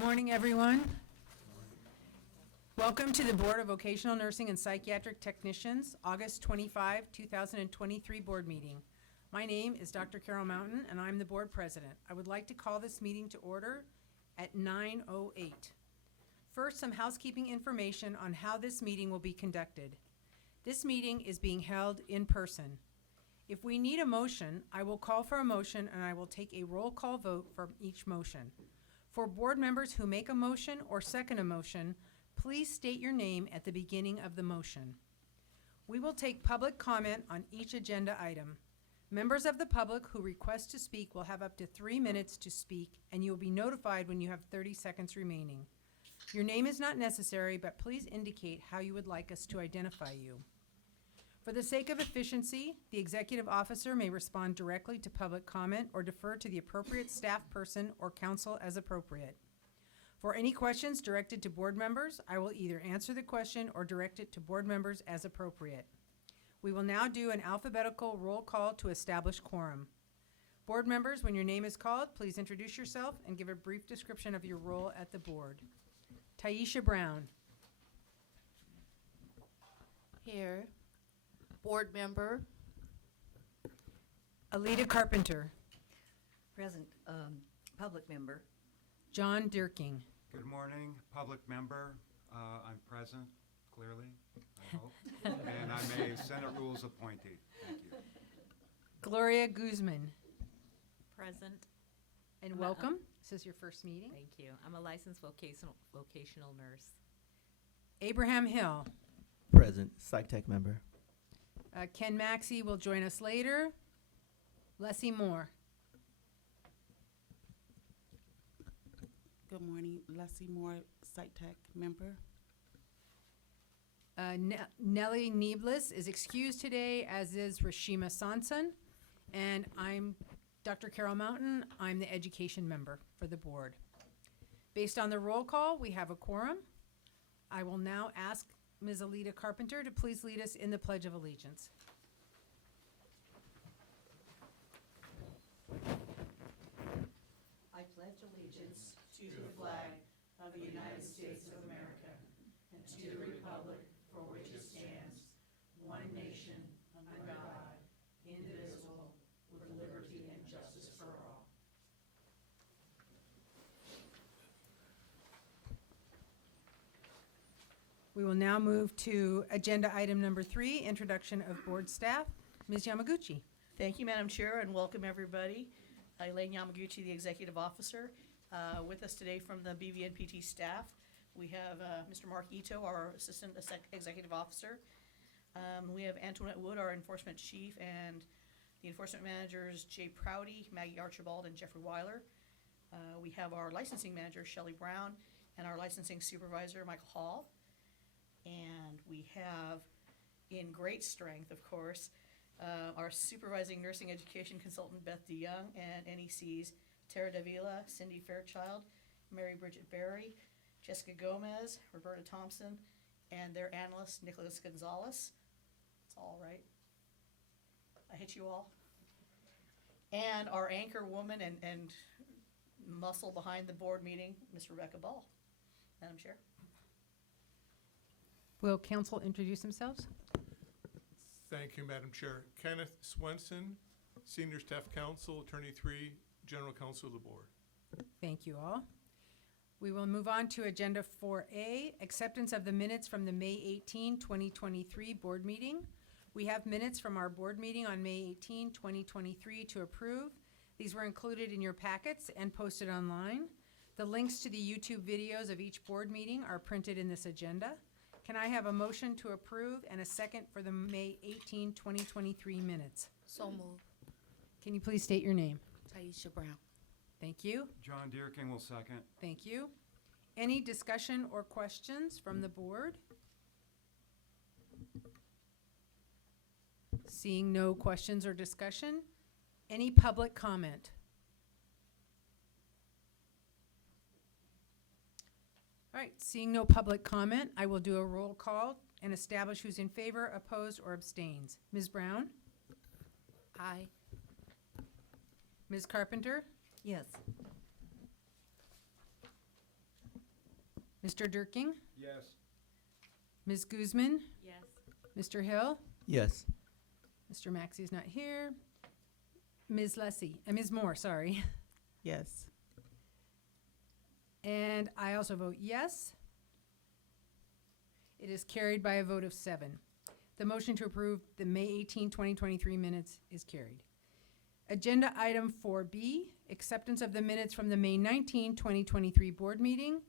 Good morning, everyone. Welcome to the Board of Vocational Nursing and Psychiatric Technicians, August 25, 2023 board meeting. My name is Dr. Carol Mountain, and I'm the board president. I would like to call this meeting to order at 9:08. First, some housekeeping information on how this meeting will be conducted. This meeting is being held in person. If we need a motion, I will call for a motion and I will take a roll call vote for each motion. For board members who make a motion or second a motion, please state your name at the beginning of the motion. We will take public comment on each agenda item. Members of the public who request to speak will have up to 3 minutes to speak, and you will be notified when you have 30 seconds remaining. Your name is not necessary, but please indicate how you would like us to identify you. For the sake of efficiency, the executive officer may respond directly to public comment or defer to the appropriate staff person or counsel as appropriate. For any questions directed to board members, I will either answer the question or direct it to board members as appropriate. We will now do an alphabetical roll call to establish quorum. Board members, when your name is called, please introduce yourself and give a brief description of your role at the board. Taisha Brown. Here. Board member. Alita Carpenter. Present, public member. John Dirking. Good morning, public member. I'm present, clearly, I hope. And I'm a Senate Rules appointee. Thank you. Gloria Guzman. Present. And welcome. This is your first meeting. Thank you. I'm a licensed vocational nurse. Abraham Hill. Present, Psychiatric member. Ken Maxey will join us later. Leslie Moore. Good morning, Leslie Moore, Psychiatric member. Nellie Nieblis is excused today, as is Rashima Sanson. And I'm Dr. Carol Mountain. I'm the education member for the board. Based on the roll call, we have a quorum. I will now ask Ms. Alita Carpenter to please lead us in the Pledge of Allegiance. I pledge allegiance to the flag of the United States of America and to the republic for which it stands, one nation, under God, indivisible, with liberty and justice for all. We will now move to agenda item number 3, introduction of board staff. Ms. Yamaguchi. Thank you, Madam Chair, and welcome everybody. Elaine Yamaguchi, the Executive Officer. With us today from the BVNPT staff, we have Mr. Mark Ito, our Assistant Executive Officer. We have Antoinette Wood, our Enforcement Chief, and the Enforcement Managers, Jay Prouty, Maggie Archibald, and Jeffrey Weiler. We have our Licensing Manager, Shelley Brown, and our Licensing Supervisor, Michael Hall. And we have, in great strength, of course, our Supervising Nursing Education Consultant, Beth DeYoung, and NECs, Tara Davila, Cindy Fairchild, Mary Bridget Berry, Jessica Gomez, Roberta Thompson, and their analyst, Nicholas Gonzalez. It's all right. I hit you all. And our anchor woman and muscle behind the board meeting, Ms. Rebecca Ball. Madam Chair. Will council introduce themselves? Thank you, Madam Chair. Kenneth Swenson, Senior Staff Counsel, Attorney 3, General Counsel of the Board. Thank you all. We will move on to agenda 4A, acceptance of the minutes from the May 18, 2023 board meeting. We have minutes from our board meeting on May 18, 2023 to approve. These were included in your packets and posted online. The links to the YouTube videos of each board meeting are printed in this agenda. Can I have a motion to approve and a second for the May 18, 2023 minutes? So moved. Can you please state your name? Taisha Brown. Thank you. John Dirking will second. Thank you. Any discussion or questions from the board? Seeing no questions or discussion, any public comment? All right, seeing no public comment, I will do a roll call and establish who's in favor, opposed, or abstains. Ms. Brown? Aye. Ms. Carpenter? Yes. Mr. Durking, Yes. Ms. Guzman, Yes. Mr. Hill, Yes. Mr. Maxey's not here. Ms. Ms. Moore, sorry. Yes. And I also vote yes. It is carried by a vote of 7. The motion to approve the May 18, 2023 minutes is carried. Agenda item 4B, acceptance of the minutes from the May 19, 2023 board meeting.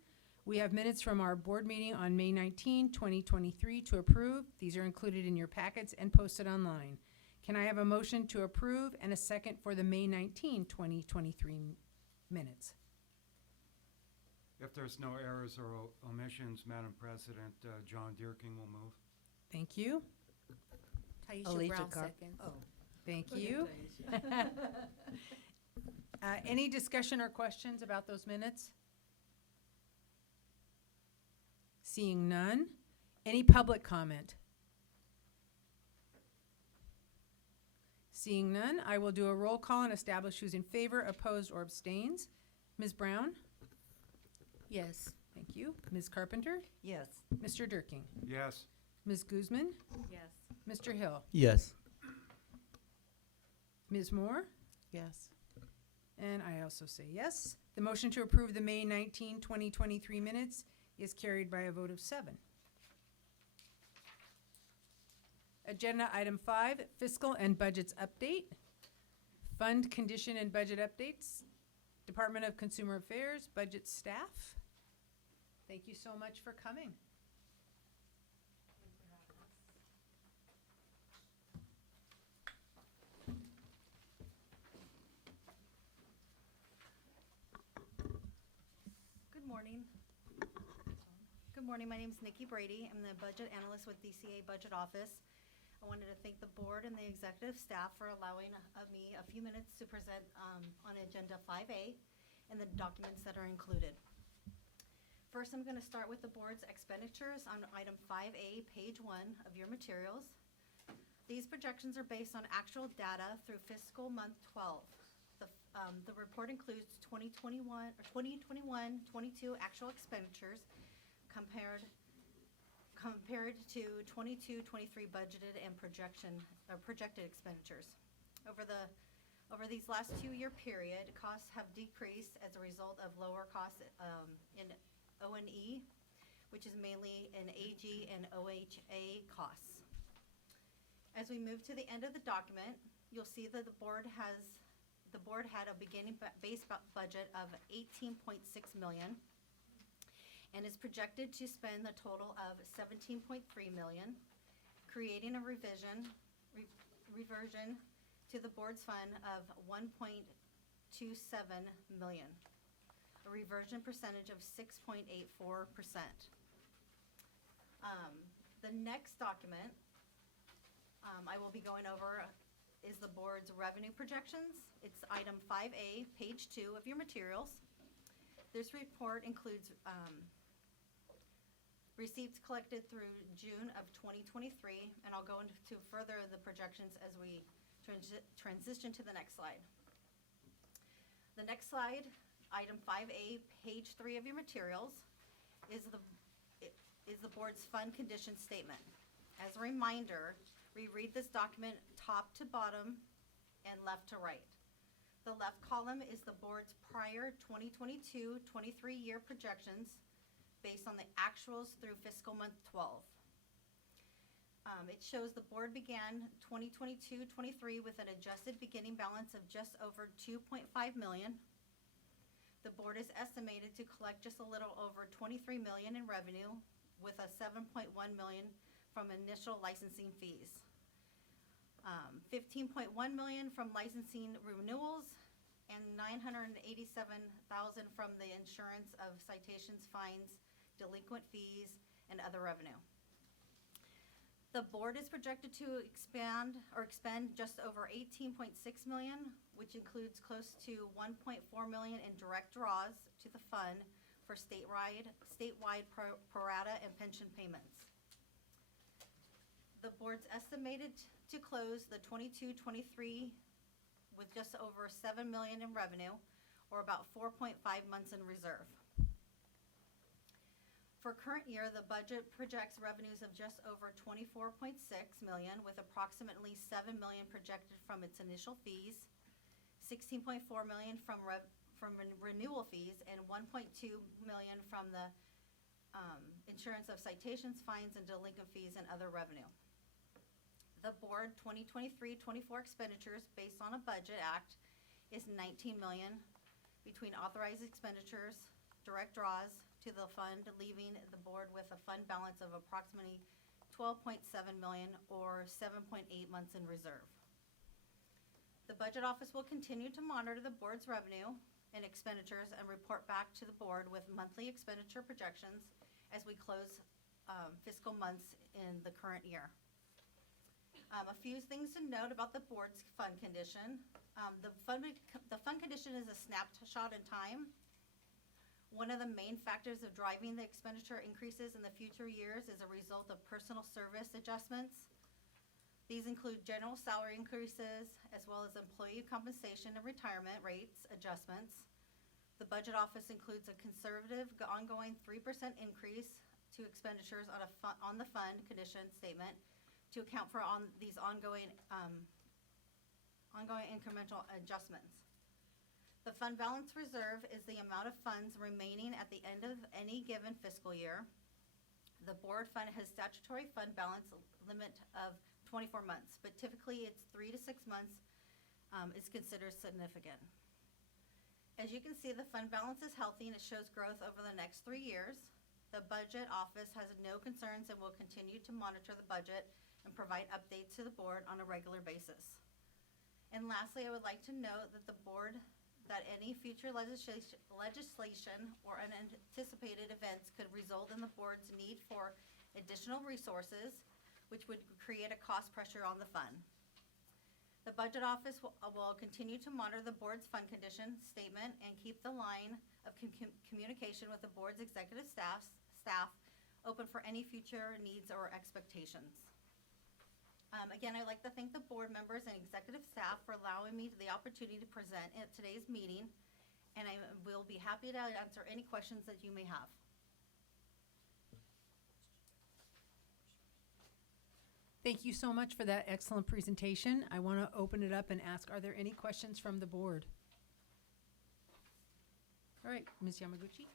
We have minutes from our board meeting on May 19, 2023 to approve. These are included in your packets and posted online. Can I have a motion to approve and a second for the May 19, 2023 minutes? If there's no errors or omissions, Madam President, John Deerking will move. Thank you. Taisha Alicia Brown Carr- seconds. Oh. Thank Go ahead, you. Taisha. Any discussion or questions about those minutes? Seeing none. Any public comment? Seeing none, I will do a roll call and establish who's in favor, opposed, or abstains. Ms. Brown? Yes. Thank you. Ms. Carpenter? Yes. Mr. Durking? Yes. Ms. Guzman? Yes. Mr. Hill? Yes. Ms. Moore? Yes. And I also say yes. The motion to approve the May 19, 2023 minutes is carried by a vote of 7. Agenda item 5, fiscal and budgets update. Fund condition and budget updates. Department of Consumer Affairs, budget staff. Thank you so much for coming. Good morning. Good morning, my name is Nikki Brady. I'm the budget analyst with DCA Budget Office. I wanted to thank the board and the executive staff for allowing me a few minutes to present on Agenda 5A and the documents that are included. First, I'm going to start with the board's expenditures on item 5A, page 1 of your materials. These projections are based on actual data through fiscal month 12. The report includes 2021 or 2021-22 actual expenditures compared to 22-23 budgeted and projected expenditures. Over these last 2-year period, costs have decreased as a result of lower costs in O&E, which is mainly in AG and OHA costs. As we move to the end of the document, you'll see that the board had a beginning base budget of $18.6 million and is projected to spend a total of $17.3 million, creating a reversion to the board's fund of $1.27 million, a reversion percentage of 6.84%. The next document I will be going over is the board's revenue projections. It's item 5A, page 2 of your materials. This report includes receipts collected through June of 2023, and I'll go into further the projections as we transition to the next slide. The next slide, item 5A, page 3 of your materials, is the board's fund condition statement. As a reminder, we read this document top to bottom and left to right. The left column is the board's prior 2022-23 year projections based on the actuals through fiscal month 12. It shows the board began 2022-23 with an adjusted beginning balance of just over $2.5 million. The board is estimated to collect just a little over $23 million in revenue with a $7.1 million from initial licensing fees. $15.1 million from licensing renewals and $987,000 from the insurance of citations, fines, delinquent fees, and other revenue. The board is projected to expend just over $18.6 million, which includes close to $1.4 million in direct draws to the fund for statewide pro rata and pension payments. The board's estimated to close the 22-23 with just over $7 million in revenue, or about 4.5 months in reserve. For current year, the budget projects revenues of just over 24.6 million, with approximately 7 million projected from its initial fees, 16.4 million from renewal fees, and 1.2 million from the insurance of citations, fines, and delinquent fees and other revenue. The board 2023-24 expenditures based on a budget act is 19 million between authorized expenditures, direct draws to the fund, leaving the board with a fund balance of approximately 12.7 million or 7.8 months in reserve. The budget office will continue to monitor the board's revenue and expenditures and report back to the board with monthly expenditure projections as we close fiscal months in the current year. A few things to note about the board's fund condition. The fund condition is a snapshot in time. One of the main factors of driving the expenditure increases in the future years is a result of personal service adjustments. These include general salary increases as well as employee compensation and retirement rates adjustments. The budget office includes a conservative ongoing 3% increase to expenditures on the fund condition statement to account for these ongoing incremental adjustments. The fund balance reserve is the amount of funds remaining at the end of any given fiscal year. The board fund has statutory fund balance limit of 24 months, but typically it's 3 to 6 months is considered significant. As you can see, the fund balance is healthy and it shows growth over the next 3 years. The budget office has no concerns and will continue to monitor the budget and provide updates to the board on a regular basis. And lastly, I would like to note that that any future legislation or unanticipated events could result in the board's need for additional resources, which would create a cost pressure on the fund. The budget office will continue to monitor the board's fund condition statement and keep the line of communication with the board's executive staff open for any future needs or expectations. Again, I'd like to thank the board members and executive staff for allowing me the opportunity to present at today's meeting, and I will be happy to answer any questions that you may have. Thank you so much for that excellent presentation. I want to open it up and ask, are there any questions from the board? All right, Ms. Yamaguchi.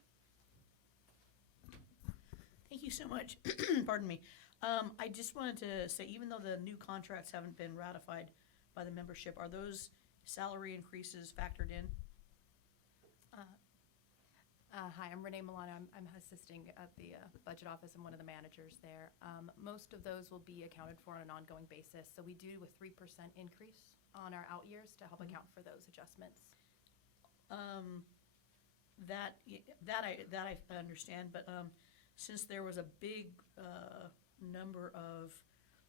Thank you so much. Pardon me. I just wanted to say, even though the new contracts haven't been ratified by the membership, are those salary increases factored in? Hi, I'm Renee Milano. I'm assisting at the budget office and one of the managers there. Most of those will be accounted for on an ongoing basis. So we do a 3% increase on our out years to help account for those adjustments. That I understand, but since there was a big number of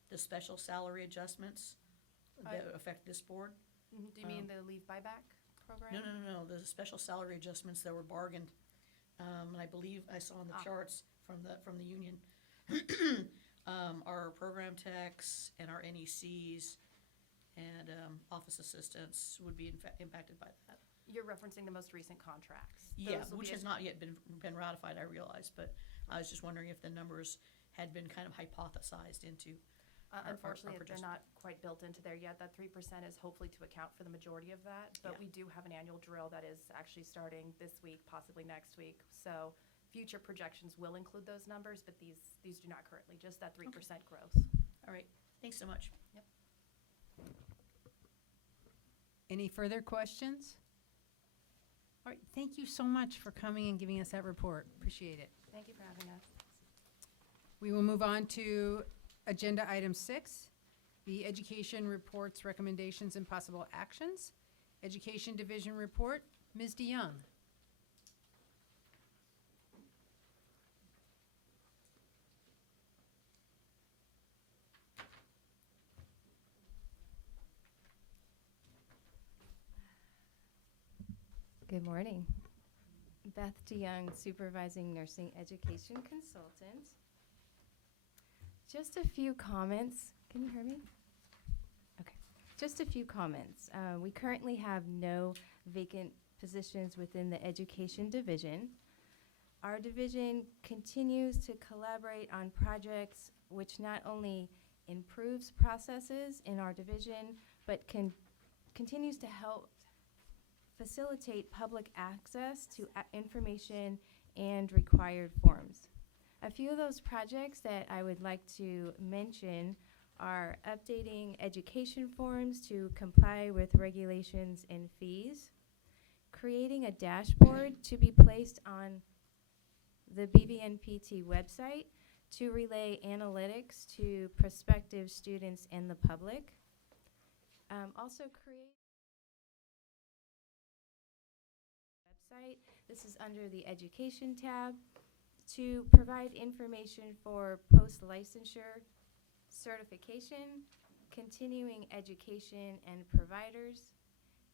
the special salary adjustments that affect this board. Do you mean the leave buyback program? No, the special salary adjustments that were bargained. And I believe I saw in the charts from the union, our program techs and our NECs and office assistants would be impacted by that. You're referencing the most recent contracts. Yeah, Those will which be has not yet been ratified, I realize, but I was just wondering if the numbers had been kind of hypothesized into. Unfortunately, they're not quite built into there yet. That 3% is hopefully to account for the majority of that, but Yeah. we do have an annual drill that is actually starting this week, possibly next week. So future projections will include those numbers, but these do not currently, just that 3% growth. All right, thanks so much. Yep. Any further questions? All right, thank you so much for coming and giving us that report. Appreciate it. Thank you for having us. We will move on to agenda item 6, the education reports, recommendations, and possible actions. Education Division report, Ms. DeYoung. Good morning. Beth DeYoung, Supervising Nursing Education Consultant. Just a few comments. Can you hear me? Okay. Just a few comments. We currently have no vacant positions within the Education Division. Our division continues to collaborate on projects which not only improves processes in our division, but continues to help facilitate public access to information and required forms. A few of those projects that I would like to mention are updating education forms to comply with regulations and fees, creating a dashboard to be placed on the BVNPT website to relay analytics to prospective students and the public. Also create website. This is under the education tab to provide information for post-licensure certification, continuing education and providers,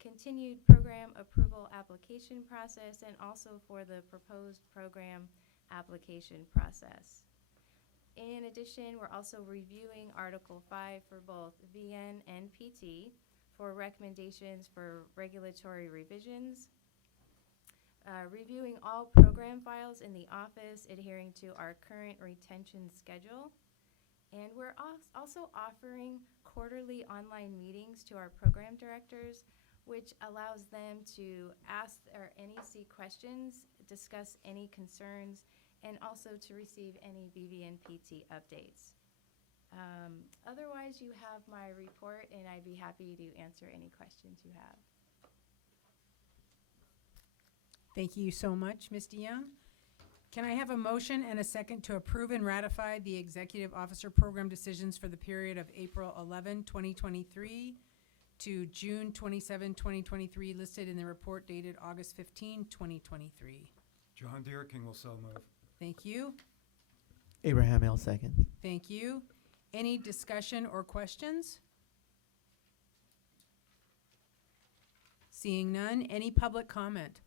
continued program approval application process, and also for the proposed program application process. In addition, we're also reviewing Article 5 for both VN and PT for recommendations for regulatory revisions, reviewing all program files in the office, adhering to our current retention schedule. And we're also offering quarterly online meetings to our program directors, which allows them to ask their NEC questions, discuss any concerns, and also to receive any BVNPT updates. Otherwise, you have my report, and I'd be happy to answer any questions you have. Thank you so much, Ms. DeYoung. Can I have a motion and a second to approve and ratify the Executive Officer Program decisions for the period of April 11, 2023 to June 27, 2023, listed in the report dated August 15, 2023? John Deerking will so move. Thank you. Abraham L. second. Thank you. Any discussion or questions? Seeing none, any public comment?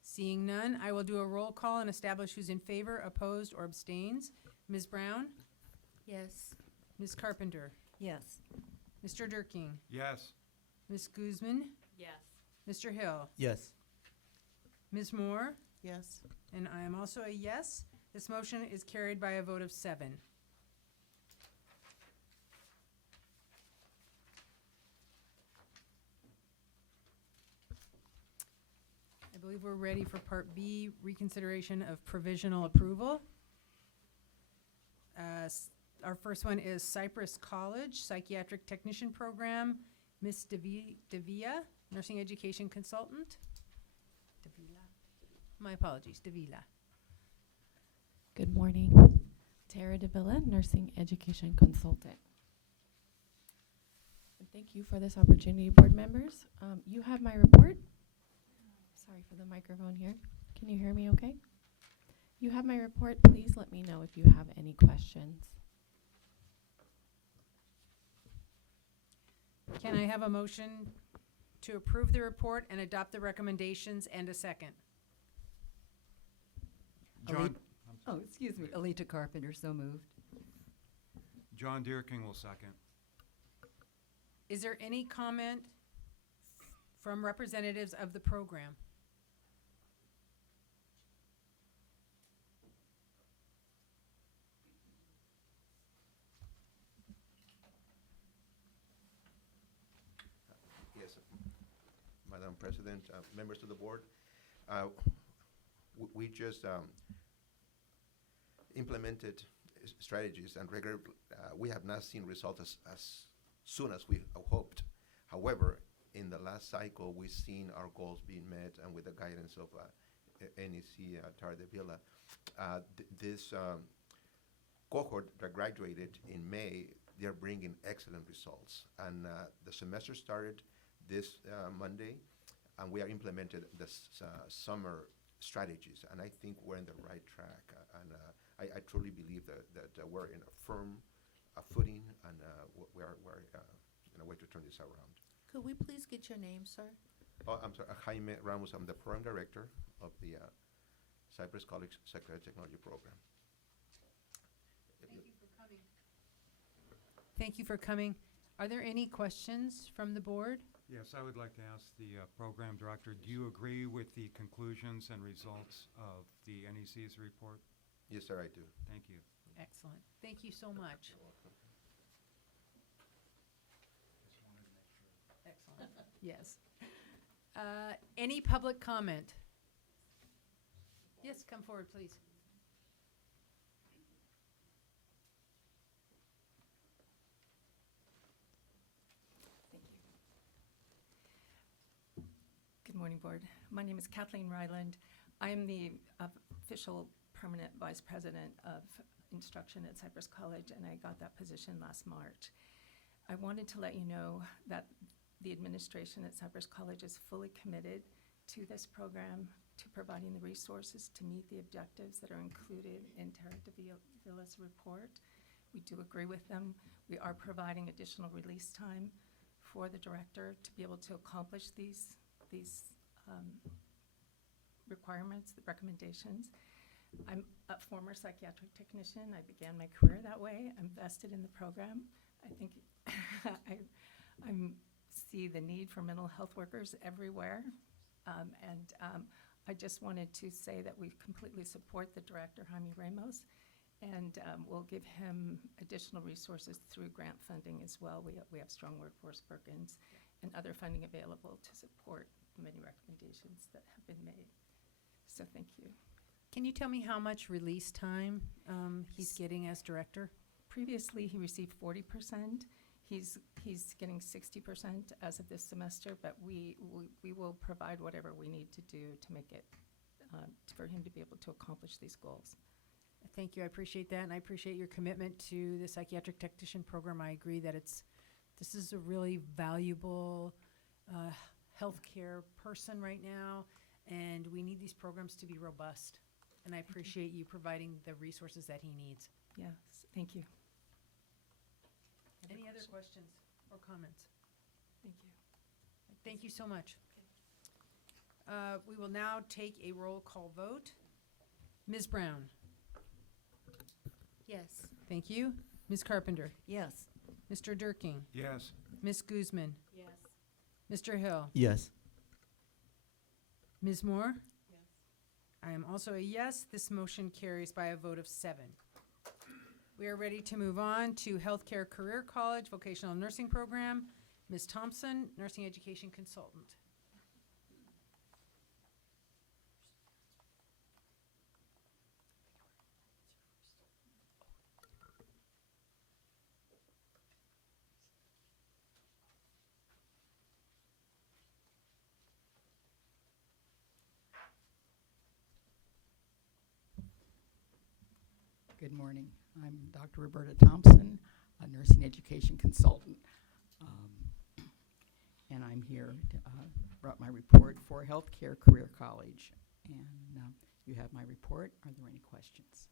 Seeing none, I will do a roll call and establish who's in favor, opposed, or abstains. Ms. Brown? Yes. Ms. Carpenter? Yes. Mr. Durking? Yes. Ms. Guzman? Yes. Mr. Hill? Yes. Ms. Moore? Yes. And I am also a yes. This motion is carried by a vote of 7. I believe we're ready for Part B, reconsideration of provisional approval. Our first one is Cypress College Psychiatric Technician Program, Ms. Davila, Nursing Education Consultant. Davila. My apologies, Davila. Good morning. Tara Davila, Nursing Education Consultant. And thank you for this opportunity, board members. You have my report. Sorry for the microphone here. Can you hear me okay? You have my report. Please let me know if you have any questions. Can I have a motion to approve the report and adopt the recommendations and a second? John, Oh, excuse me, Alita Carpenter, so moved. John Deerking will second. Is there any comment from representatives of the program? Yes, Madam President, members of the board, we just implemented strategies and we have not seen results as soon as we hoped. However, in the last cycle, we've seen our goals being met, and with the guidance of NEC Tara Davila, this cohort that graduated in May, they're bringing excellent results. And the semester started this Monday, and we are implemented the summer strategies, and I think we're in the right track. And I truly believe that we're in a firm footing, and we're in a way to turn this around. Could we please get your name, sir? Oh, I'm sorry, Jaime Ramos. I'm the program director of the Cypress College Psychiatric Technology Program. Thank you for coming. Thank you for coming. Are there any questions from the board? Yes, I would like to ask the program director, do you agree with the conclusions and results of the NEC's report? Yes, sir, I do. Thank you. Excellent. Thank you so much. Excellent. Yes. Any public comment? Yes, come forward, please. Good morning, Board. My name is Kathleen Ryland. I am the official permanent vice president of instruction at Cypress College, and I got that position last March. I wanted to let you know that the administration at Cypress College is fully committed to this program, to providing the resources to meet the objectives that are included in Tara Davila's report. We do agree with them. We are providing additional release time for the director to be able to accomplish these requirements, the recommendations. I'm a former psychiatric technician. I began my career that way. I'm vested in the program. I think I see the need for mental health workers everywhere. I just wanted to say that we completely support the director, Jaime Ramos, and we'll give him additional resources through grant funding as well. We have strong workforce Perkins and other funding available to support the many recommendations that have been made. So thank you. Can you tell me how much release time he's getting as director? Previously, he received 40%. He's getting 60% as of this semester, but we will provide whatever we need to do to make it, for him to be able to accomplish these goals. Thank you. I appreciate that, and I appreciate your commitment to the psychiatric technician program. I agree that this is a really valuable healthcare person right now, and we need these programs to be robust. And I appreciate you providing the resources that he needs. Yes, thank you. Any other questions or comments? Thank you. Thank you so much. We will now take a roll call vote. Ms. Brown? Yes. Thank you. Ms. Carpenter? Yes. Mr. Durking? Yes. Ms. Guzman? Yes. Mr. Hill? Yes. Ms. Moore? Yes. I am also a yes. This motion carries by a vote of 7. We are ready to move on to Healthcare Career College Vocational Nursing Program. Ms. Thompson, Nursing Education Consultant. Good morning. I'm Dr. Roberta Thompson, a nursing education consultant. And I'm here, brought my report for Healthcare Career College. And you have my report. Are there any questions?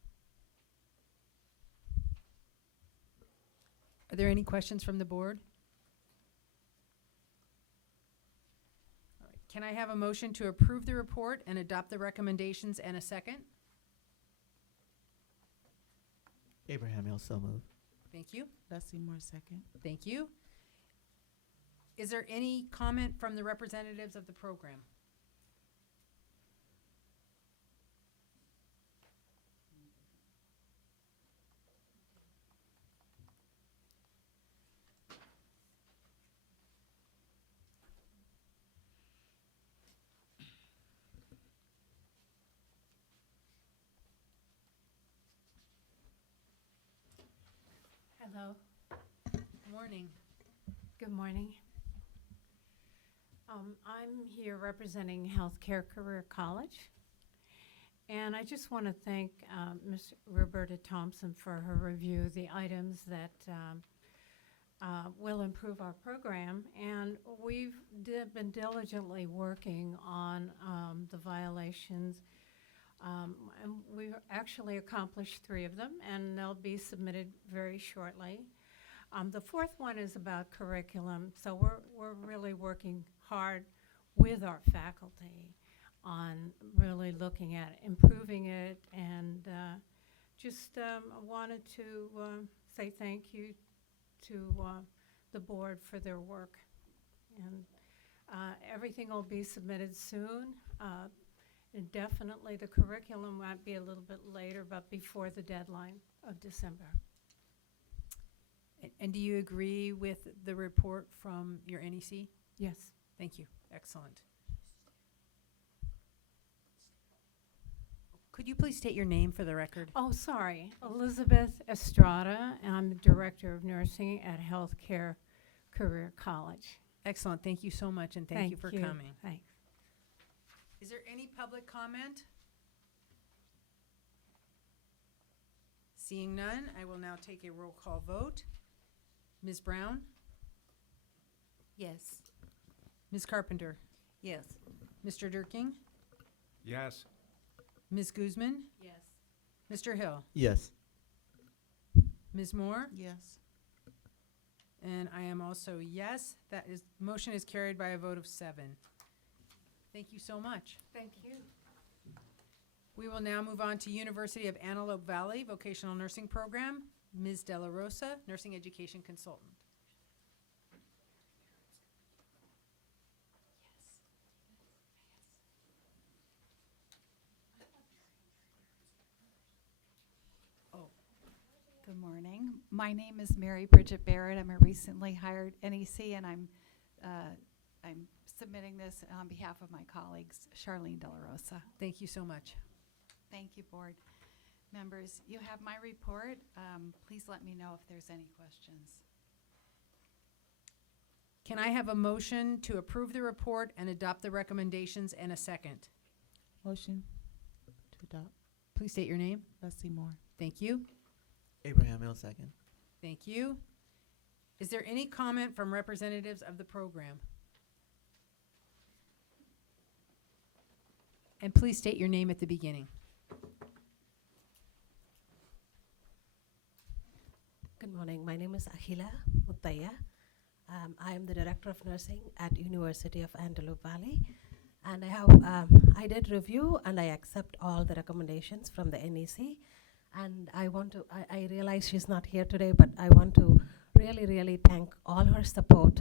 Are there any questions from the board? All right. Can I have a motion to approve the report and adopt the recommendations and a second? Abraham Hill, so moved. Thank you. Leslie Moore, second. Thank you. Is there any comment from the representatives of the program? Hello. Good morning. Good morning. I'm here representing Healthcare Career College. And I just want to thank Ms. Roberta Thompson for her review of the items that will improve our program. And we've been diligently working on the violations. And we've actually accomplished 3 of them, and they'll be submitted very shortly. The 4th one is about curriculum, so we're really working hard with our faculty on really looking at improving it, and just wanted to say thank you to the board for their work. And Everything will be submitted soon. And definitely the curriculum might be a little bit later, but before the deadline of December. And do you agree with the report from your NEC? Yes. Thank you. Excellent. Could you please state your name for the record? Oh, sorry. Elizabeth Estrada, and I'm the Director of Nursing at Healthcare Career College. Excellent. Thank you so much, and thank you for coming. Thanks. Is there any public comment? Seeing none, I will now take a roll call vote. Ms. Brown? Yes. Ms. Carpenter? Yes. Mr. Durking? Yes. Ms. Guzman? Yes. Mr. Hill? Yes. Ms. Moore? Yes. And I am also yes. That is, motion is carried by a vote of 7. Thank you so much. Thank you. We will now move on to University of Antelope Valley Vocational Nursing Program. Ms. De La Rosa, Nursing Education Consultant. Good morning. My name is Mary Bridget Barrett. I'm a recently hired NEC, and I'm submitting this on behalf of my colleagues, Charlene De La Rosa. Thank you so much. Thank you, board members. You have my report. Please let me know if there's any questions. Can I have a motion to approve the report and adopt the recommendations and a second? Motion to adopt. Please state your name. Leslie Moore. Thank you. Abraham Hill, second. Thank you. Is there any comment from representatives of the program? And please state your name at the beginning. Good morning. My name is Akhila Muttaya. I am the Director of Nursing at University of Antelope Valley. And I did review and I accept all the recommendations from the NEC. And I realize she's not here today, but I want to really, really thank all her support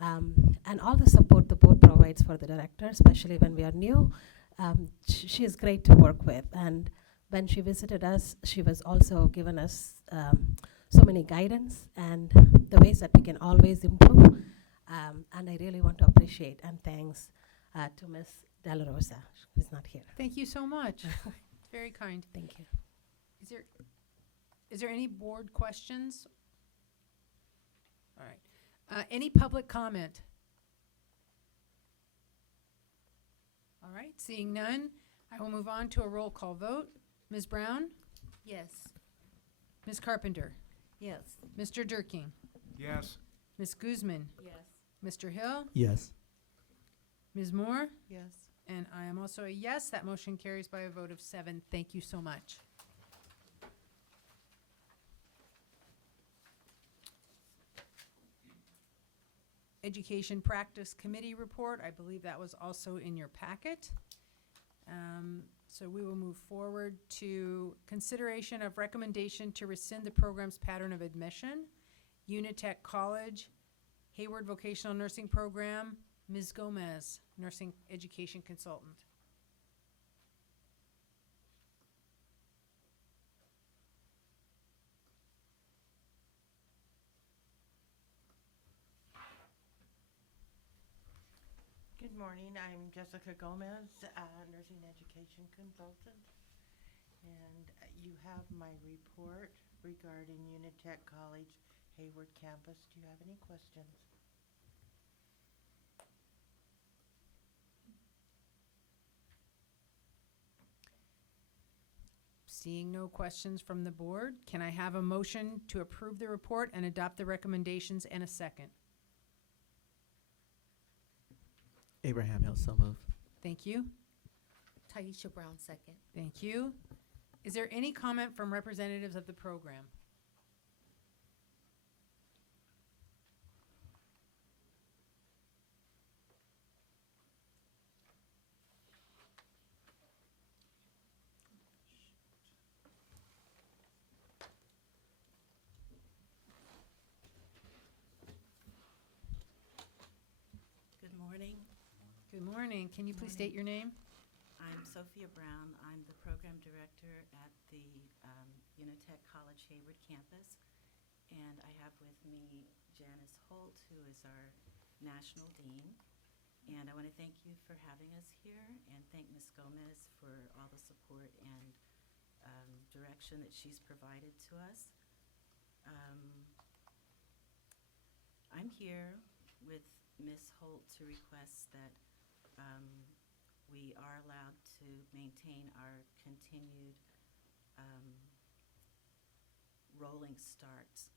and all the support the board provides for the director, especially when we are new. She is great to work with. And when she visited us, she was also given us so many guidance and the ways that we can always improve. And I really want to appreciate and thanks to Ms. De La Rosa, who's not here. Thank you so much. Very kind. Thank you. Is there any board questions? All right. Any public comment? All right. Seeing none, I will move on to a roll call vote. Ms. Brown? Yes. Ms. Carpenter? Yes. Mr. Durking? Yes. Ms. Guzman? Yes. Mr. Hill? Yes. Ms. Moore? Yes. And I am also a yes. That motion carries by a vote of 7. Thank you so much. Education Practice Committee report. I believe that was also in your packet. So we will move forward to consideration of recommendation to rescind the program's pattern of admission. Unitech College, Hayward Vocational Nursing Program, Ms. Gomez, Nursing Education Consultant. Good morning. I'm Jessica Gomez, Nursing Education Consultant. And you have my report regarding Unitech College Hayward Campus. Do you have any questions? Seeing no questions from the board, can I have a motion to approve the report and adopt the recommendations and a second? Abraham Hill, so move. Thank you. Taisha Brown, second. Thank you. Is there any comment from representatives of the program? Good morning. morning. Can you please state your name? I'm Sophia Brown. I'm the program director at the Unitech College Hayward campus. And I have with me Janice Holt, who is our national dean. And I want to thank you for having us here and thank Ms. Gomez for all the support and direction that she's provided to us. I'm here with Ms. Holt to request that we are allowed to maintain our continued rolling starts.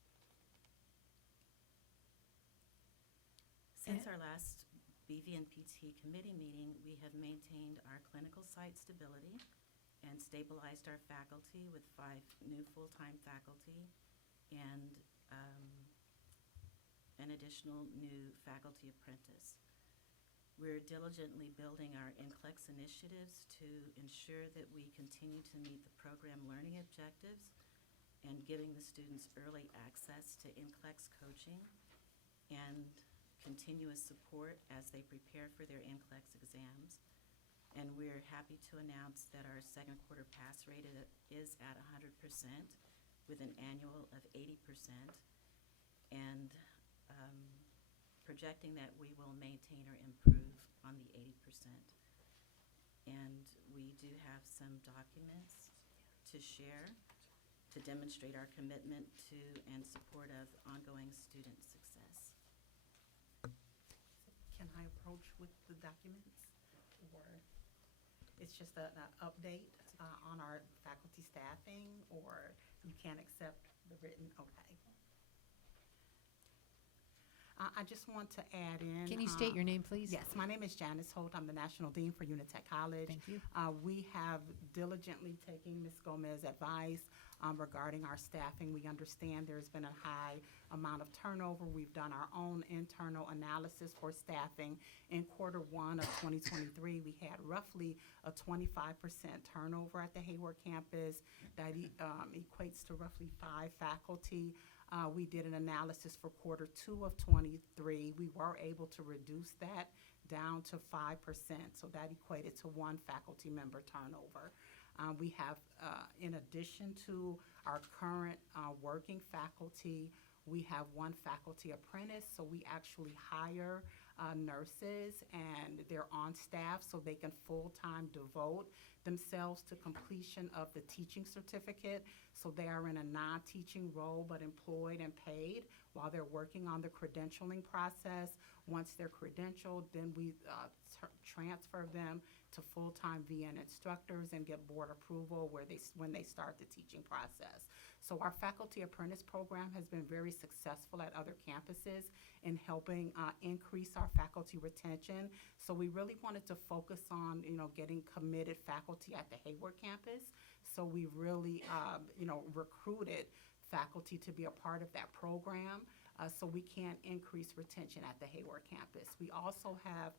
Since our last BVNPT committee meeting, we have maintained our clinical site stability and stabilized our faculty with 5 new full-time faculty and an additional new faculty apprentice. We're diligently building our NCLEX initiatives to ensure that we continue to meet the program learning objectives and giving the students early access to NCLEX coaching and continuous support as they prepare for their NCLEX exams. And we're happy to announce that our second quarter pass rate is at 100% with an annual of 80%, and projecting that we will maintain or improve on the 80%. And we do have some documents to share to demonstrate our commitment to and support of ongoing student success. Can I approach with the documents? Or it's just an update on our faculty staffing, or you can't accept the written? Okay. I just want to add in. Can you state your name, please? Yes, my name is Janice Holt. I'm the National Dean for Unitech College. Thank you. We have diligently taken Ms. Gomez's advice regarding our staffing. We understand there's been a high amount of turnover. We've done our own internal analysis for staffing. In quarter 1 of 2023, we had roughly a 25% turnover at the Hayward campus. That equates to roughly 5 faculty. We did an analysis for quarter 2 of 23. We were able to reduce that down to 5%, so that equated to 1 faculty member turnover. We have, in addition to our current working faculty, we have 1 faculty apprentice, so we actually hire nurses and they're on staff so they can full-time devote themselves to completion of the teaching certificate. So they are in a non-teaching role but employed and paid while they're working on the credentialing process. Once they're credentialed, then we transfer them to full-time VN instructors and get board approval when they start the teaching process. So our faculty apprentice program has been very successful at other campuses in helping increase our faculty retention. So we really wanted to focus on, getting committed faculty at the Hayward campus. So we really, recruited faculty to be a part of that program so we can increase retention at the Hayward campus. We also have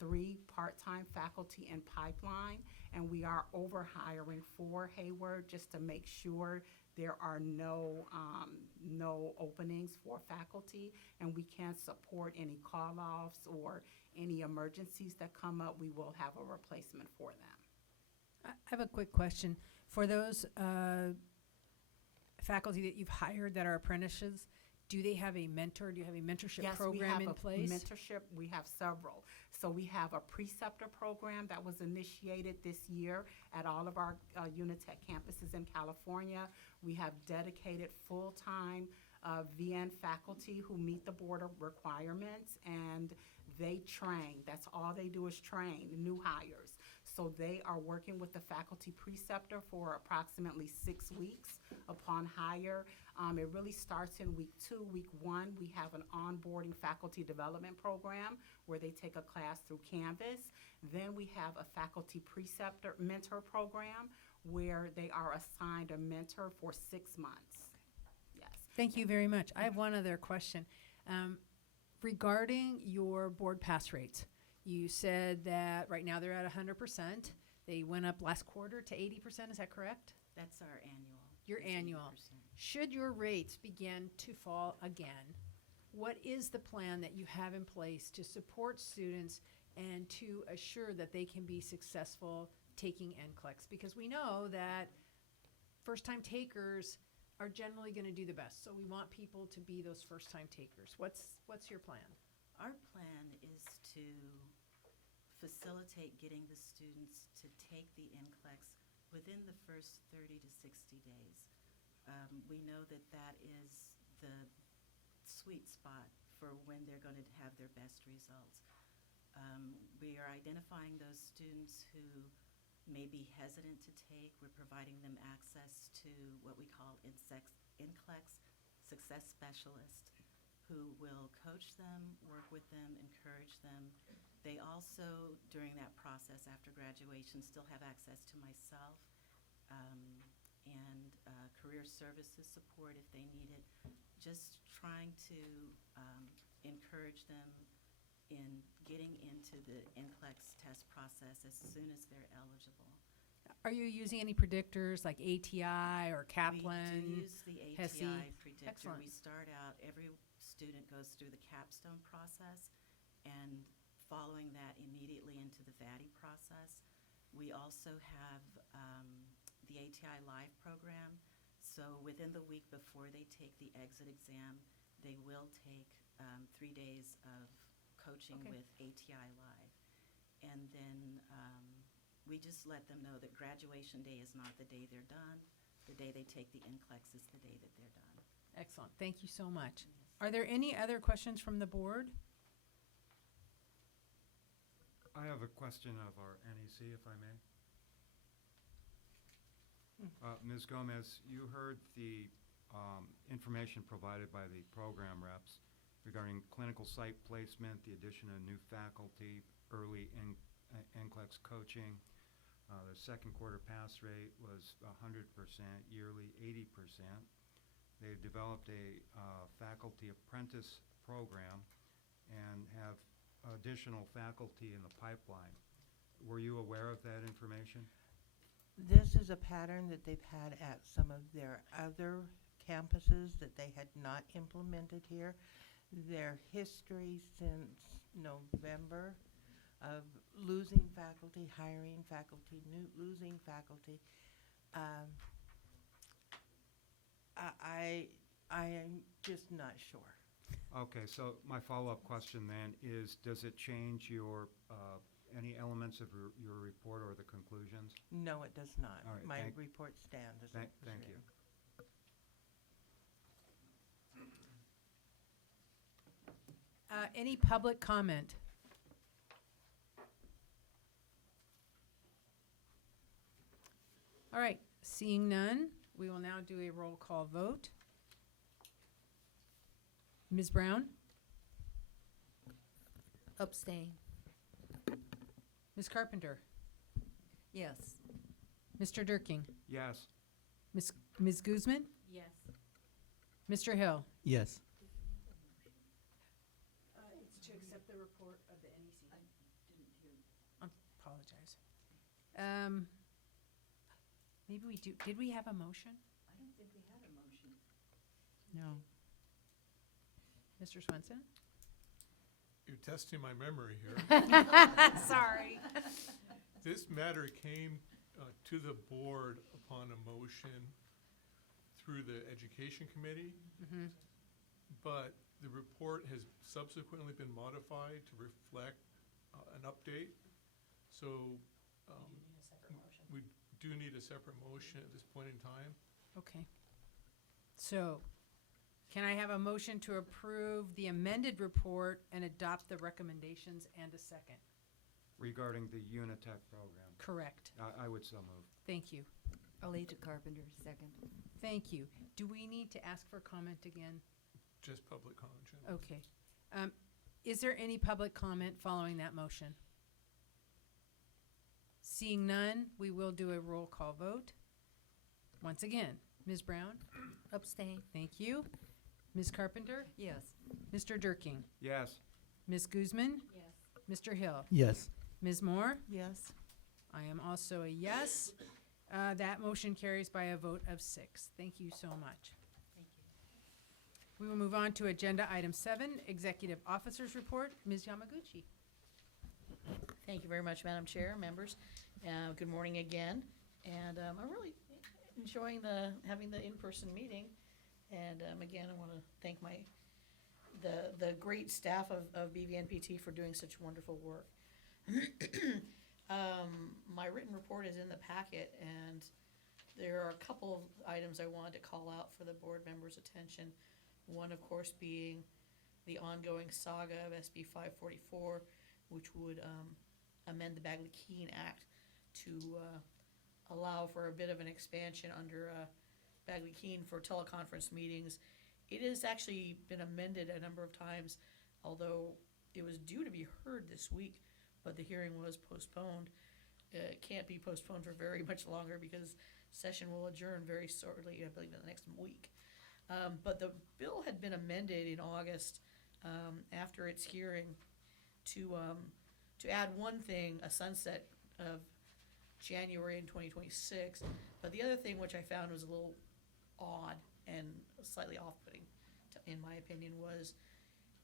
3 part-time faculty in pipeline, and we are over hiring for Hayward just to make sure there are no openings for faculty, and we can support any call-offs or any emergencies that come up. We will have a replacement for them. I have a quick question. For those faculty that you've hired that are apprentices, do they have a mentor? Do you have a mentorship program in place? Yes, we have a mentorship. We have several. So we have a preceptor program that was initiated this year at all of our Unitech campuses in California. We have dedicated full-time VN faculty who meet the board of requirements, and they train. That's all they do is train new hires. So they are working with the faculty preceptor for approximately 6 weeks upon hire. It really starts in week 2. Week 1, we have an onboarding faculty development program where they take a class through Canvas. Then we have a faculty preceptor mentor program where they are assigned a mentor for 6 months. Yes. Thank you very much. I have one other question. Regarding your board pass rates, you said that right now they're at 100%. They went up last quarter to 80%. Is that correct? That's our annual. Your It's annual. 80%. Should your rates begin to fall again, what is the plan that you have in place to support students and to assure that they can be successful taking NCLEX, because we know that first-time takers are generally going to do the best. So we want people to be those first-time takers. What's your plan? Our plan is to facilitate getting the students to take the NCLEX within the first 30 to 60 days. We know that that is the sweet spot for when they're going to have their best results. We are identifying those students who may be hesitant to take. We're providing them access to what we call NCLEX success specialists who will coach them, work with them, encourage them. They also, during that process after graduation, still have access to myself and career services support if they need it. Just trying to encourage them in getting into the NCLEX test process as soon as they're eligible. Are you using any predictors like ATI or Kaplan? We do use the HESI? ATI predictor. Excellent. We start out, every student goes through the capstone process, and following that immediately into the VADI process. We also have the ATI Live program. So within the week before they take the exit exam, they will take 3 days of coaching with ATI Live. And then we just let them know that graduation day is not the day they're done. The day they take the NCLEX is the day that they're done. Excellent. Thank you so much. Are there any other questions from the board? I have a question of our NEC, if I may. Ms. Gomez, you heard the information provided by the program reps regarding clinical site placement, the addition of new faculty, early NCLEX coaching. The second quarter pass rate was 100%, yearly 80%. They've developed a faculty apprentice program and have additional faculty in the pipeline. Were you aware of that information? This is a pattern that they've had at some of their other campuses that they had not implemented here. Their history since November of losing faculty, hiring faculty, losing faculty. I am just not sure. Okay, so my follow-up question then is, does it change your, any elements of your report or the conclusions? No, it does not. All right, My report stands as it was Thank you. written. Any public comment? All right, seeing none, we will now do a roll call vote. Ms. Brown? Abstain. Ms. Carpenter? Yes. Mr. Durking? Yes. Ms. Guzman? Yes. Mr. Hill? Yes. It's to accept the report of the NEC. I apologize. Maybe we do, did we have a motion? I don't think we had a motion. No. Mr. Swenson? You're testing my memory here. Sorry. This matter came to the board upon a motion through the Education Committee, but the report has subsequently been modified to reflect an update. So we do need a separate motion at this point in time. Okay. So, can I have a motion to approve the amended report and adopt the recommendations and a second? Regarding the Unitech program? Correct. I would so move. Thank you. Alita Carpenter, second. Thank you. Do we need to ask for comment again? Just public comment, Jen. Okay. Is there any public comment following that motion? Seeing none, we will do a roll call vote. Once again, Ms. Brown? Abstain. Thank you. Ms. Carpenter? Yes. Mr. Durking? Yes. Ms. Guzman? Yes. Mr. Hill? Yes. Ms. Moore? Yes. I am also a yes. That motion carries by a vote of 6. Thank you so much. Thank you. We will move on to agenda item 7, Executive Officers Report. Ms. Yamaguchi. Thank you very much, Madam Chair, members. Good morning again. And I'm really enjoying having the in-person meeting. And again, I want to thank the great staff of BVNPT for doing such wonderful work. My written report is in the packet, and there are a couple of items I wanted to call out for the board members' attention. One, of course, being the ongoing saga of SB 544, which would amend the Bagley-Keene Act to allow for a bit of an expansion under Bagley-Keene for teleconference meetings. It has actually been amended a number of times, although it was due to be heard this week, but the hearing was postponed. It can't be postponed for very much longer because session will adjourn very shortly, I believe, in the next week. But the bill had been amended in August after its hearing to add one thing, a sunset of January in 2026. But the other thing, which I found was a little odd and slightly off-putting, in my opinion, was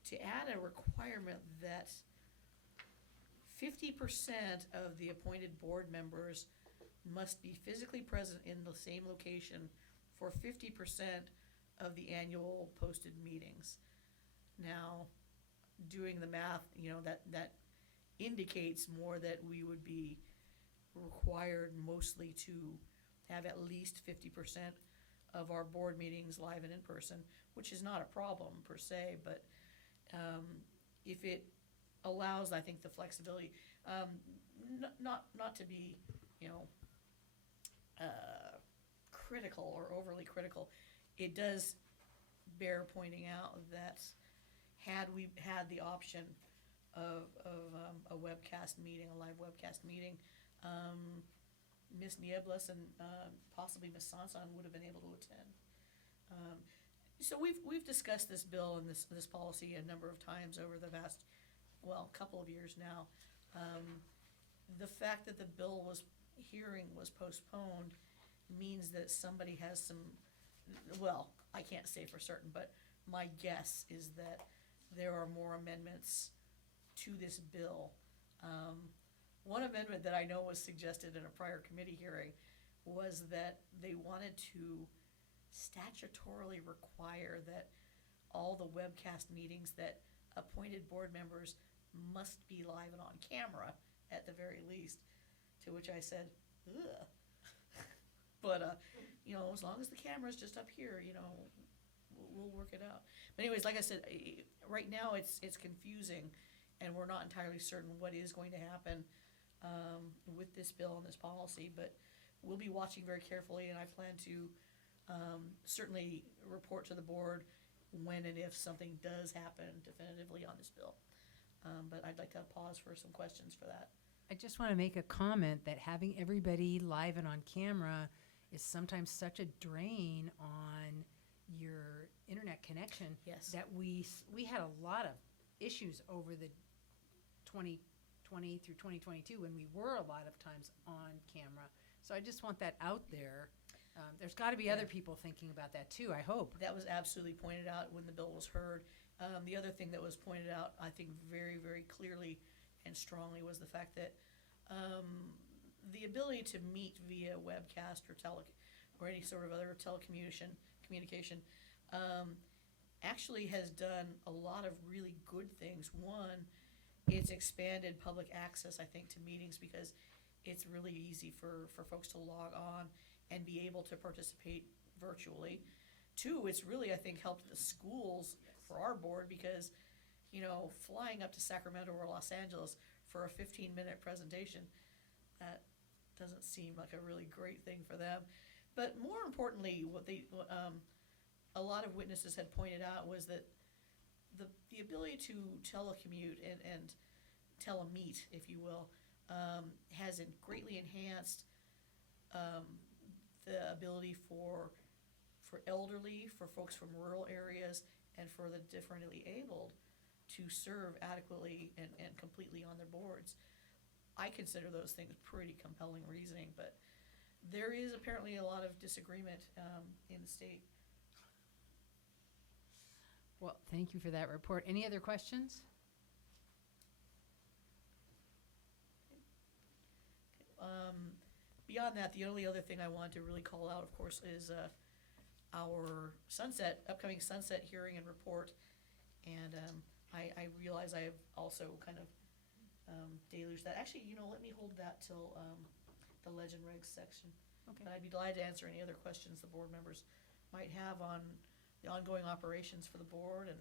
to add a requirement that 50% of the appointed board members must be physically present in the same location for 50% of the annual posted meetings. Now, doing the math, that indicates more that we would be required mostly to have at least 50% of our board meetings live and in person, which is not a problem per se, but if it allows, I think, the flexibility, not to be, critical or overly critical, it does bear pointing out that had we had the option of a webcast meeting, a live webcast meeting, Ms. Nieblas and possibly Ms. Sanson would have been able to attend. So we've discussed this bill and this policy a number of times over the past, couple of years now. The fact that the bill hearing was postponed means that somebody has some, I can't say for certain, but my guess is that there are more amendments to this bill. One amendment that I know was suggested in a prior committee hearing was that they wanted to statutorily require that all the webcast meetings that appointed board members must be live and on camera at the very least, to which I said, ugh. But, as long as the camera's just up here, we'll work it out. But anyways, like I said, right now it's confusing, and we're not entirely certain what is going to happen with this bill and this policy, but we'll be watching very carefully, and I plan to certainly report to the board when and if something does happen definitively on this bill. But I'd like to pause for some questions for that. I just want to make a comment that having everybody live and on camera is sometimes such a drain on your internet connection. Yes. That we had a lot of issues over the 2020 through 2022 when we were a lot of times on camera. So I just want that out there. There's got to be other people thinking about that too, I hope. That was absolutely pointed out when the bill was heard. The other thing that was pointed out, I think very, very clearly and strongly, was the fact that the ability to meet via webcast or any sort of other communication actually has done a lot of really good things. One, it's expanded public access, I think, to meetings because it's really easy for folks to log on and be able to participate virtually. Two, it's really, I think, helped the schools for our board because, flying up to Sacramento or Los Angeles for a 15-minute presentation, that doesn't seem like a really great thing for them. But more importantly, what a lot of witnesses had pointed out was that the ability to telecommute and telemeet, if you will, has greatly enhanced the ability for elderly, for folks from rural areas, and for the differently abled to serve adequately and completely on their boards. I consider those things pretty compelling reasoning, but there is apparently a lot of disagreement in the state. Well, thank you for that report. Any other questions? Beyond that, the only other thing I wanted to really call out, of course, is our upcoming sunset hearing and report. And I realize I have also kind of deluged that. Actually, let me hold that till the legend regs section. Okay. But I'd be delighted to answer any other questions the board members might have on the ongoing operations for the board. And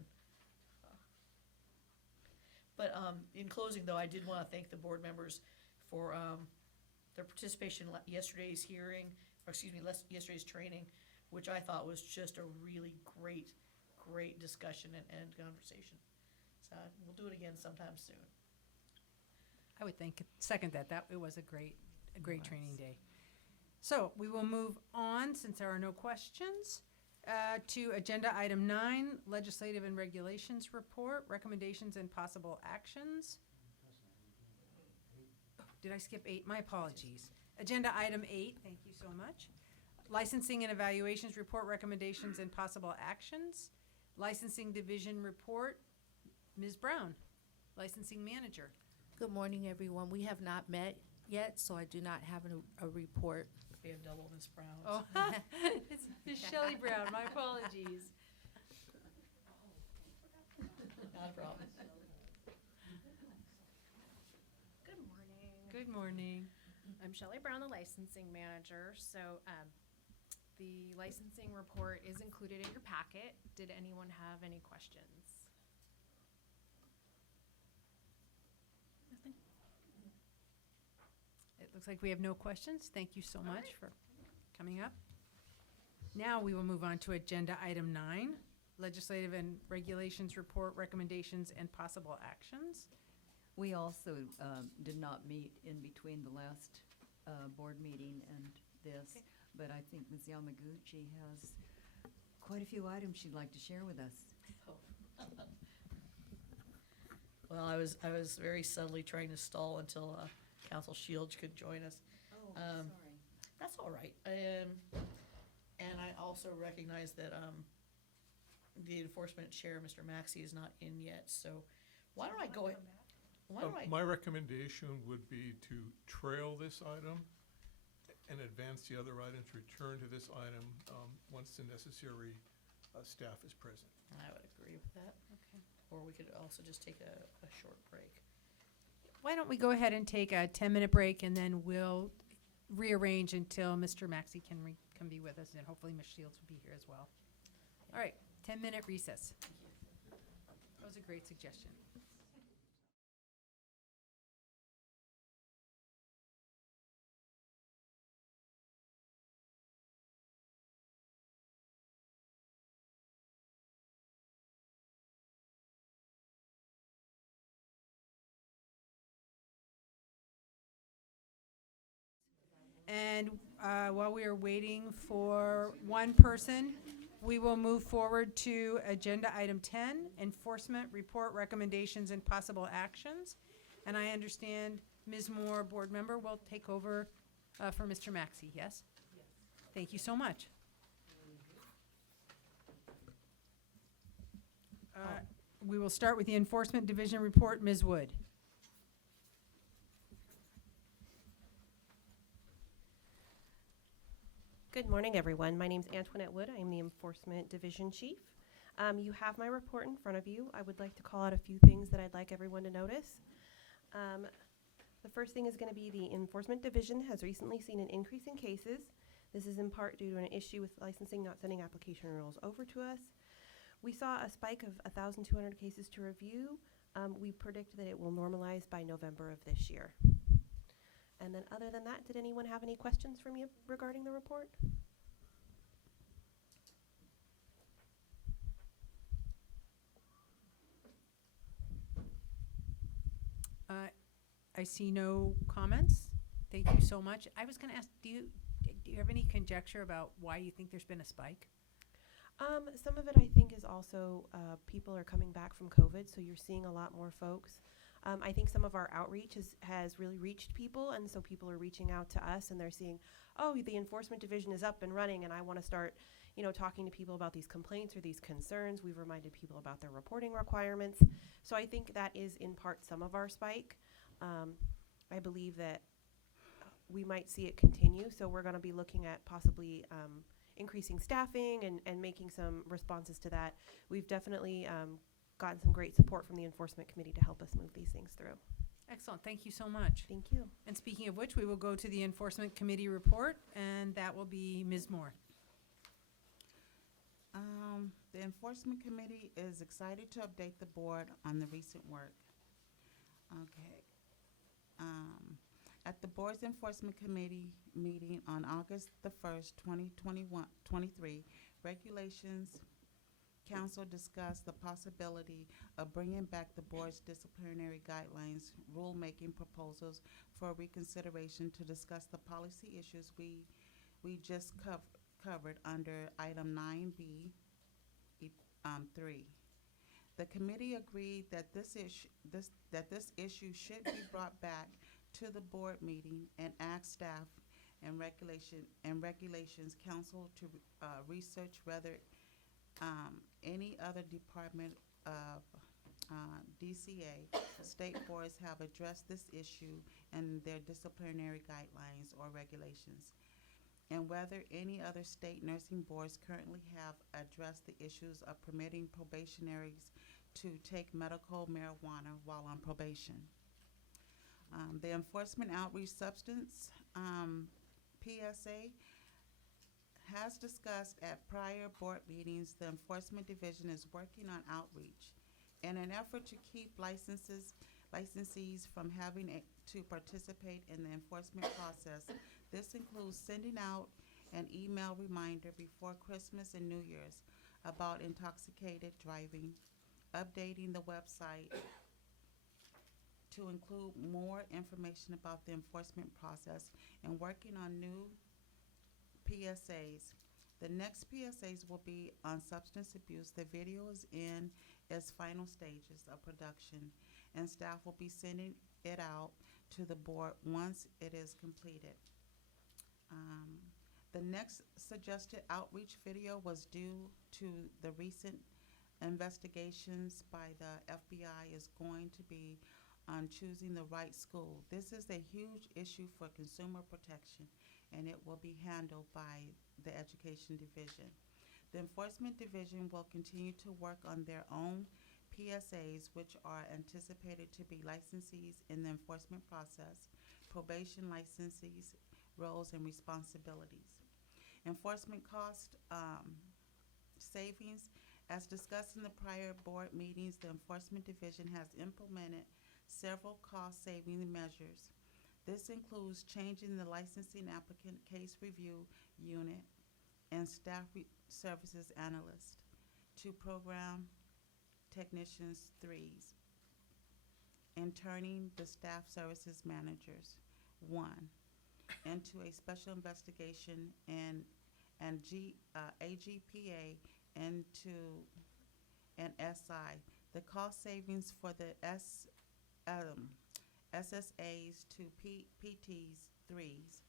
but in closing, though, I did want to thank the board members for their participation in yesterday's hearing, or excuse me, yesterday's training, which I thought was just a really great discussion and conversation. So we'll do it again sometime soon. I would second that. It was a great training day. So we will move on, since there are no questions, to agenda item 9, legislative and regulations report, recommendations and possible actions. Oh, did I skip 8? My apologies. Agenda item 8, thank you so much. Licensing and evaluations report, recommendations and possible actions. Licensing division report, Ms. Brown, licensing manager. Good morning, everyone. We have not met yet, so I do not have a report. We have double Ms. Brown. Oh, it's Ms. Shelley Brown, my apologies. Not a problem. Good morning. Good morning. I'm Shelley Brown, the licensing manager. So the licensing report is included in your packet. Did anyone have any questions? Nothing? It looks like we have no questions. Thank you so much for coming up. Now we will move on to agenda item 9, legislative and regulations report, recommendations and possible actions. We also did not meet in between the last board meeting and this, but I think Ms. Yamaguchi has quite a few items she'd like to share with us. Well, I was very subtly trying to stall until Council Shields could join us. Oh, sorry. That's all right. And I also recognize that the enforcement chair, Mr. Maxey, is not in yet. So why don't I go ahead? My recommendation would be to trail this item and advance the other items, return to this item once the necessary staff is present. I would agree with that. Okay. Or we could also just take a short break. Why don't we go ahead and take a 10-minute break, and then we'll rearrange until Mr. Maxey can be with us, and hopefully Ms. Shields will be here as well. All right, 10-minute recess. That was a great suggestion. And while we are waiting for one person, we will move forward to agenda item 10, enforcement report, recommendations and possible actions. And I understand Ms. Moore, board member, will take over for Mr. Maxey, yes? Yes. Thank you so much. We will start with the enforcement division report, Ms. Wood. Good morning, everyone. My name is Antoinette Wood. I am the Enforcement Division Chief. You have my report in front of you. I would like to call out a few things that I'd like everyone to notice. The first thing is going to be the Enforcement Division has recently seen an increase in cases. This is in part due to an issue with licensing not sending application rules over to us. We saw a spike of 1,200 cases to review. We predict that it will normalize by November of this year. And then other than that, did anyone have any questions from you regarding the report? I see no comments. Thank you so much. I was going to ask, do you have any conjecture about why you think there's been a spike? Some of it I think is also people are coming back from COVID, so you're seeing a lot more folks. I think some of our outreach has really reached people, and so people are reaching out to us and they're seeing, oh, the enforcement division is up and running and I want to start, talking to people about these complaints or these concerns. We've reminded people about their reporting requirements. So I think that is in part some of our spike. I believe that we might see it continue. So we're going to be looking at possibly increasing staffing and making some responses to that. We've definitely gotten some great support from the Enforcement Committee to help us move these things through. Excellent, thank you so much. Thank you. And speaking of which, we will go to the Enforcement Committee report, and that will be Ms. Moore. The Enforcement Committee is excited to update the board on the recent work. Okay. At the Board's Enforcement Committee meeting on August the 1st, 2023, Regulations Council discussed the possibility of bringing back the board's disciplinary guidelines rulemaking proposals for reconsideration to discuss the policy issues we just covered under item 9B 3. The committee agreed that this issue should be brought back to the board meeting and asked staff and regulations council to research whether any other department of DCA state boards have addressed this issue in their disciplinary guidelines or regulations, and whether any other state nursing boards currently have addressed the issues of permitting probationaries to take medical marijuana while on probation. The Enforcement Outreach Substance PSA has discussed at prior board meetings. The Enforcement Division is working on outreach in an effort to keep licensees from having to participate in the enforcement process. This includes sending out an email reminder before Christmas and New Year's about intoxicated driving, updating the website to include more information about the enforcement process, and working on new PSAs. The next PSAs will be on substance abuse. The video is in its final stages of production, and staff will be sending it out to the board once it is completed. The next suggested outreach video was due to the recent investigations by the FBI is going to be on choosing the right school. This is a huge issue for consumer protection, and it will be handled by the Education Division. The Enforcement Division will continue to work on their own PSAs, which are anticipated to be licensees in the enforcement process, probation licensees, roles and responsibilities. Enforcement cost savings. As discussed in the prior board meetings, the Enforcement Division has implemented several cost-saving measures. This includes changing the licensing applicant case review unit and staff services analyst to program technicians 3s, and turning the staff services managers 1 into a special investigation and AGPA into an SI. The cost savings for the SSAs to PTs 3s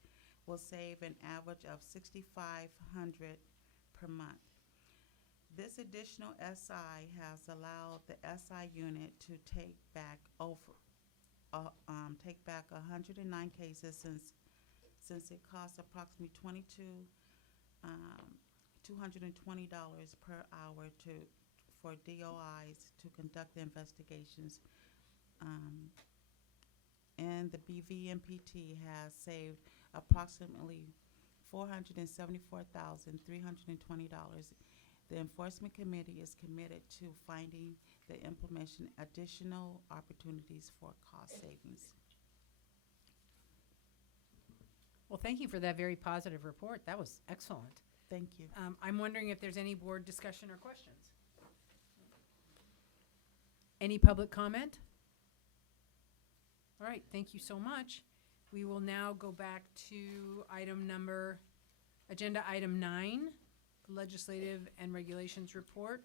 will save an average of $6,500 per month. This additional SI has allowed the SI unit to take back 109 cases since it costs approximately $220 per hour for DOIs to conduct the investigations. And the BVMPT has saved approximately $474,320. The Enforcement Committee is committed to finding the implementation additional opportunities for cost savings. Well, thank you for that very positive report. That was excellent. Thank you. I'm wondering if there's any board discussion or questions. Any public comment? All right, thank you so much. We will now go back to agenda item 9, Legislative and Regulations Report.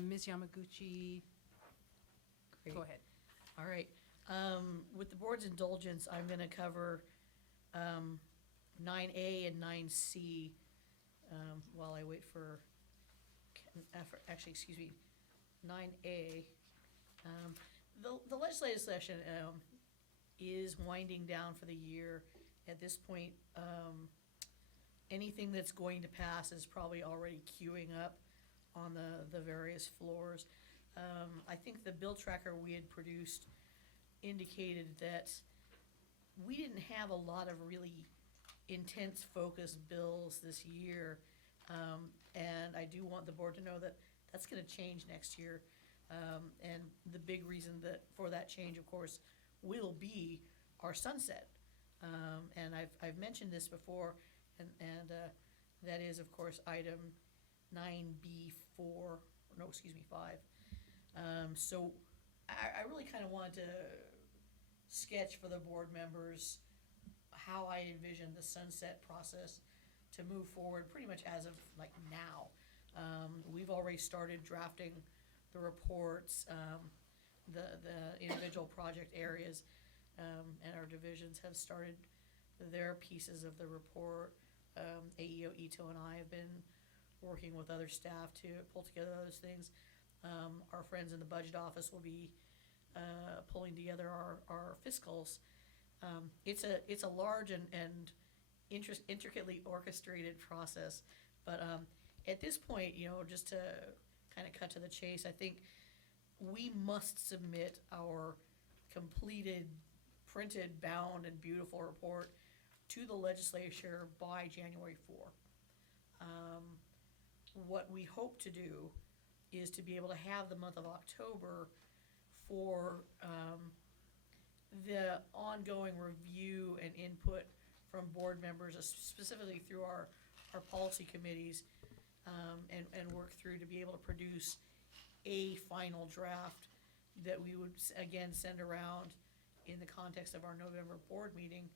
Ms. Yamaguchi, Great. go ahead. All right. With the board's indulgence, I'm going to cover 9A and 9C while I wait for, actually, excuse me, 9A. The legislative session is winding down for the year, At this point, anything that's going to pass is probably already queuing up on the various floors. I think the bill tracker we had produced indicated that we didn't have a lot of really intense focused bills this year. And I do want the board to know that that's gonna change next year. And the big reason for that change, of course, will be our sunset. And I've mentioned this before, and that is, of course, item 9B4, no, excuse me, 5. So I really kind of wanted to sketch for the board members how I envision the sunset process to move forward pretty much as of like now. We've already started drafting the reports, the individual project areas, and our divisions have started their pieces of the report. AEO Ito and I have been working with other staff to pull together those things. Our friends in the budget office will be pulling together our fiscals. It's a large and intricately orchestrated process, but at this point, just to kind of cut to the chase, I think we must submit our completed, printed, bound, and beautiful report to the legislature by January 4. What we hope to do is to be able to have the month of October for the ongoing review and input from board members, specifically through our policy committees, and work through to be able to produce a final draft that we would again send around in the context of our November board meeting,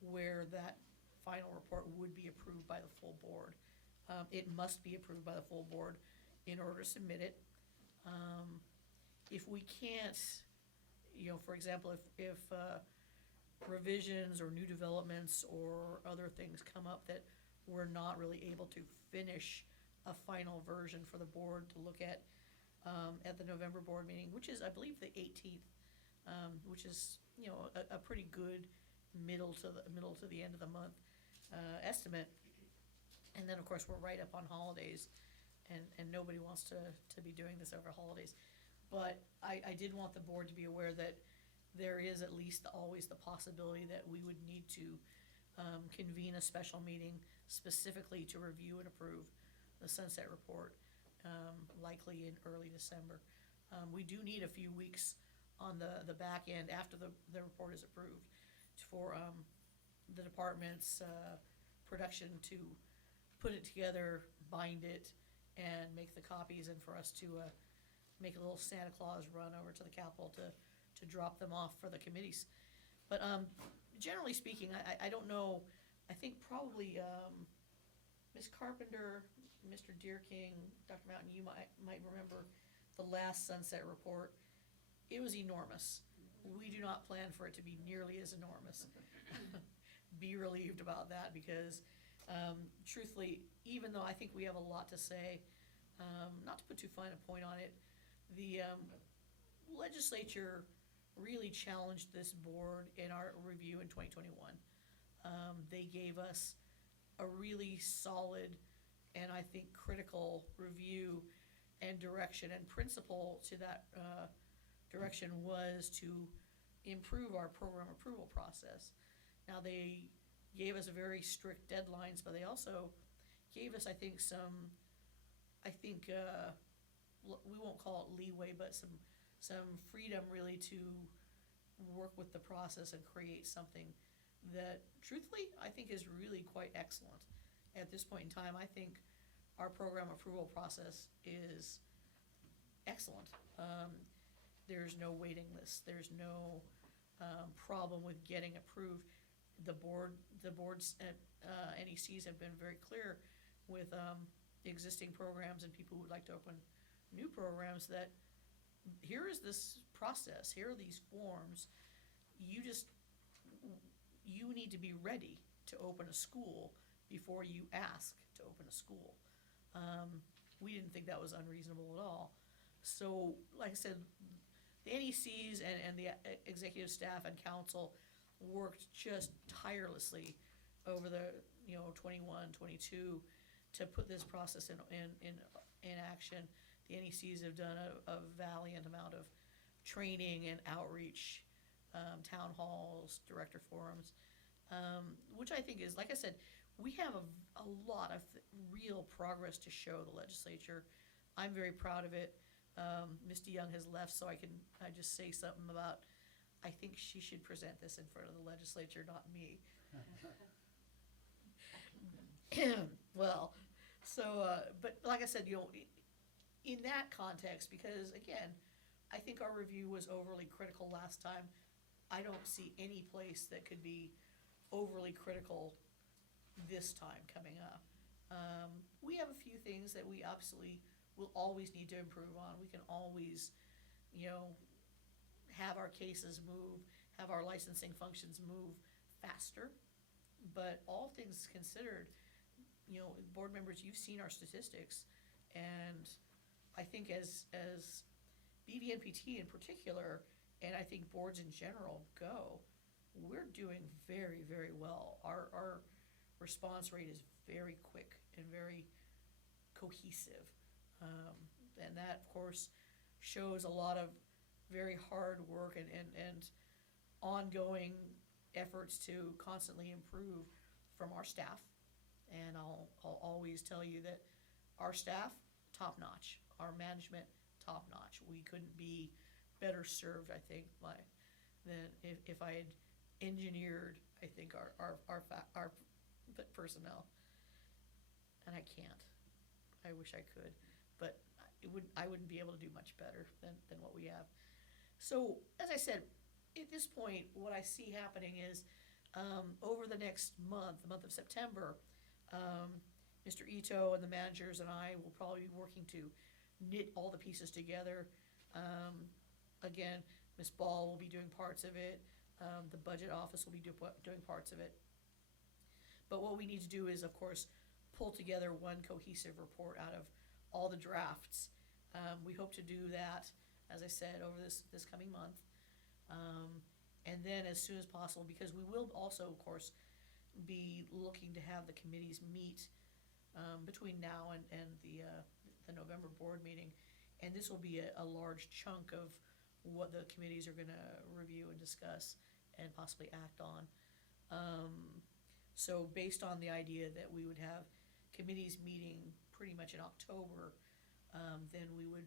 where that final report would be approved by the full board. It must be approved by the full board in order to submit it. If we can't, for example, if revisions or new developments or other things come up that we're not really able to finish a final version for the board to look at the November board meeting, which is, I believe, the 18th, which is, a pretty good middle to the end of the month estimate. And then, of course, we're right up on holidays, and nobody wants to be doing this over holidays. But I did want the board to be aware that there is at least always the possibility that we would need to convene a special meeting specifically to review and approve the sunset report, likely in early December. We do need a few weeks on the back end after the report is approved for the department's production to put it together, bind it, and make the copies, and for us to make a little Santa Claus run over to the Capitol to drop them off for the committees. But generally speaking, I don't know, I think probably Ms. Carpenter, Mr. Deerking, Dr. Mountain, you might remember the last sunset report. It was enormous. We do not plan for it to be nearly as enormous. Be relieved about that, because truthfully, even though I think we have a lot to say, not to put too fine a point on it, the legislature really challenged this board in our review in 2021. They gave us a really solid and I think critical review and direction, and principle to that direction was to improve our program approval process. Now, they gave us very strict deadlines, but they also gave us, I think, we won't call it leeway, but some freedom really to work with the process and create something that, truthfully, I think is really quite excellent. At this point in time, I think our program approval process is excellent. There's no waiting list. There's no problem with getting approved. The board's NECs have been very clear with existing programs and people who would like to open new programs that here is this process, here are these forms. You need to be ready to open a school before you ask to open a school. We didn't think that was unreasonable at all. So, like I said, the NECs and the executive staff and council worked just tirelessly over the, 21, 22 to put this process in action. The NECs have done a valiant amount of training and outreach, town halls, director forums, which I think is, like I said, we have a lot of real progress to show the legislature. I'm very proud of it. Misty Young has left, so I just say something about, I think she should present this in front of the legislature, not me. Well, so, but like I said, in that context, because again, I think our review was overly critical last time. I don't see any place that could be overly critical this time coming up. We have a few things that we absolutely will always need to improve on. We can always, have our cases move, have our licensing functions move faster. But all things considered, board members, you've seen our statistics, and I think as BVNPT in particular, and I think boards in general go, we're doing very, very well. Our response rate is very quick and very cohesive. And that, of course, shows a lot of very hard work and ongoing efforts to constantly improve from our staff. And I'll always tell you that our staff, top notch. Our management, top notch. We couldn't be better served, I think, than if I had engineered, I think, our personnel. And I can't. I wish I could, but I wouldn't be able to do much better than what we have. So, as I said, at this point, what I see happening is, over the next month, the month of September, Mr. Ito and the managers and I will probably be working to knit all the pieces together. Again, Ms. Ball will be doing parts of it. The budget office will be doing parts of it. But what we need to do is, of course, pull together one cohesive report out of all the drafts. We hope to do that, as I said, over this coming month. And then as soon as possible, because we will also, of course, be looking to have the committees meet between now and the November board meeting. And this will be a large chunk of what the committees are gonna review and discuss and possibly act on. So based on the idea that we would have committees meeting pretty much in October, then we would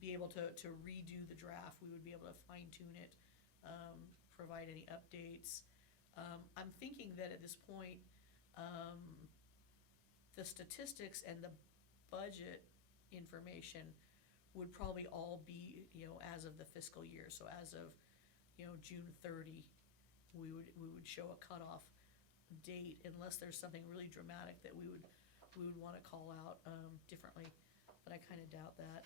be able to redo the draft. We would be able to fine tune it, provide any updates. I'm thinking that at this point, the statistics and the budget information would probably all be, as of the fiscal year. So as of, June 30, we would show a cutoff date, unless there's something really dramatic that we would want to call out differently. But I kind of doubt that.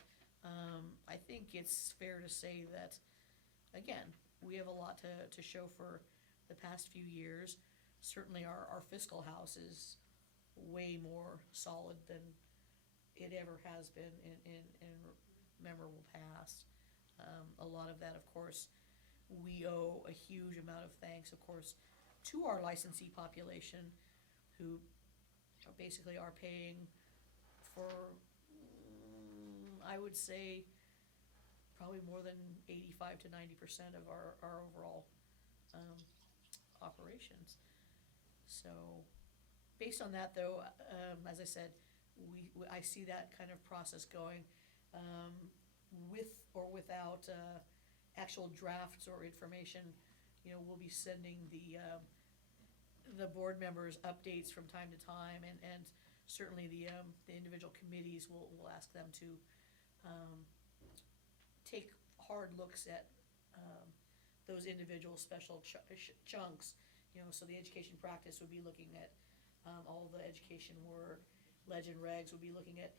I think it's fair to say that, again, we have a lot to show for the past few years. Certainly our fiscal house is way more solid than it ever has been in memorable past. A lot of that, of course, we owe a huge amount of thanks, of course, to our licensee population, who basically are paying for, I would say, probably more than 85 to 90% of our overall operations. So, based on that, though, as I said, I see that kind of process going, with or without actual drafts or information. We'll be sending the board members updates from time to time, and certainly the individual committees will ask them to take hard looks at those individual special chunks. So the education practice would be looking at all the education work. Legend Regs would be looking at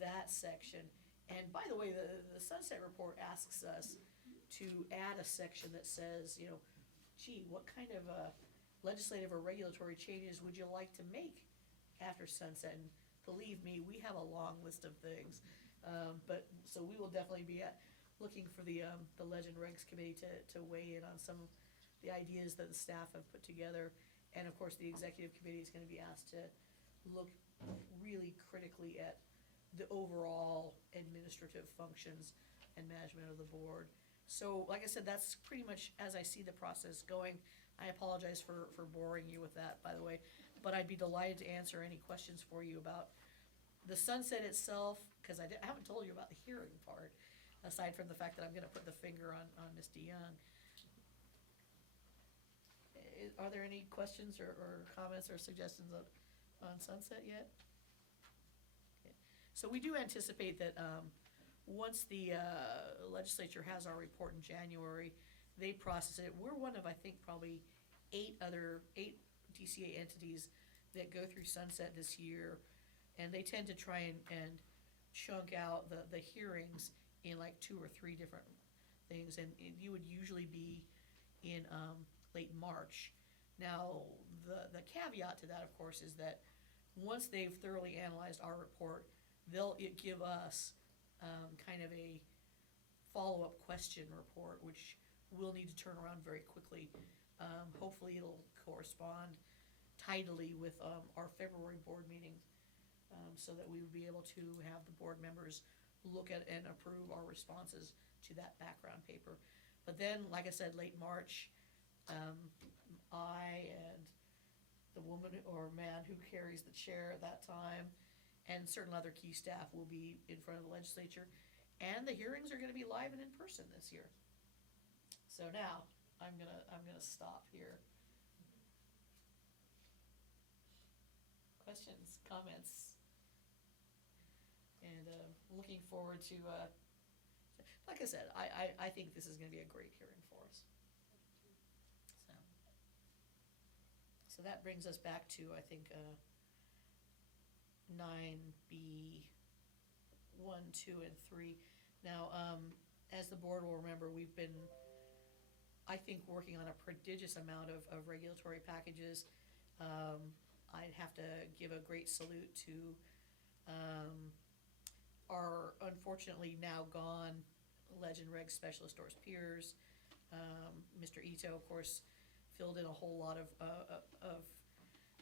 that section. And by the way, the Sunset Report asks us to add a section that says, gee, what kind of legislative or regulatory changes would you like to make after sunset? And believe me, we have a long list of things. But so we will definitely be looking for the Legend Regs Committee to weigh in on some the ideas that the staff have put together. And of course, the executive committee is gonna be asked to look really critically at the overall administrative functions and management of the board. So, like I said, that's pretty much as I see the process going. I apologize for boring you with that, by the way, but I'd be delighted to answer any questions for you about the sunset itself, because I haven't told you about the hearing part, aside from the fact that I'm gonna put the finger on Ms. DeYoung. Are there any questions or comments or suggestions on sunset yet? Okay. So we do anticipate that once the legislature has our report in January, they process it. We're one of, I think, probably 8 DCA entities that go through sunset this year, and they tend to try and chunk out the hearings in like 2 or 3 different things, and you would usually be in late March. Now, the caveat to that, of course, is that once they've thoroughly analyzed our report, they'll give us kind of a follow-up question report, which we'll need to turn around very quickly. Hopefully it'll correspond tidily with our February board meeting, so that we would be able to have the board members look at and approve our responses to that background paper. But then, like I said, late March, I and the woman or man who carries the chair at that time and certain other key staff will be in front of the legislature, and the hearings are gonna be live and in person this year. So now, I'm gonna stop here. Questions, comments? And looking forward to, like I said, I think this is gonna be a great hearing for us. So that brings us back to, I think, 9B, 1, 2, and 3. Now, as the board will remember, we've been, I think, working on a prodigious amount of regulatory packages. I'd have to give a great salute to our unfortunately now gone Legend Reg Specialist Doors Peers. Mr. Ito, of course, filled in a whole lot of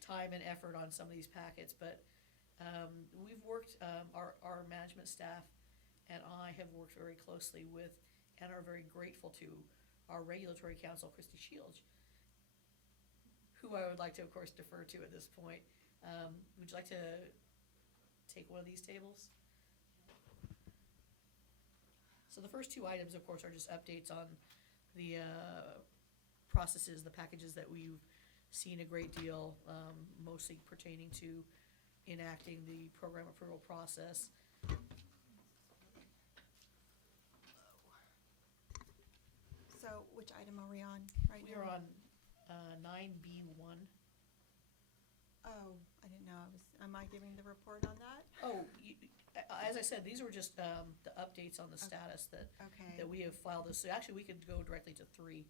time and effort on some of these packets, but we've worked, our management staff and I have worked very closely with and are very grateful to our regulatory counsel, Christy Shields, who I would like to, of course, defer to at this point. Would you like to take one of these tables? So the first 2 items, of course, are just updates on the processes, the packages that we've seen a great deal, mostly pertaining to enacting the program approval process. So which item are we on right now? We're on 9B1. Oh, I didn't know am I giving the report on that? Oh, as I said, these were just the updates on the status that we have filed this. So actually, we could go directly to 3.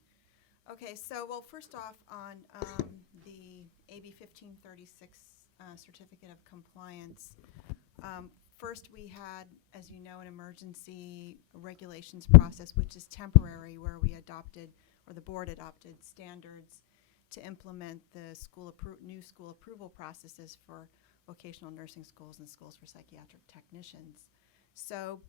Okay, so, well, first off, on the AB 1536 Certificate of Compliance, first we had, as you know, an emergency regulations process, which is temporary, where we adopted, or the board adopted, standards to implement the new school approval processes for vocational nursing schools and schools for psychiatric technicians. So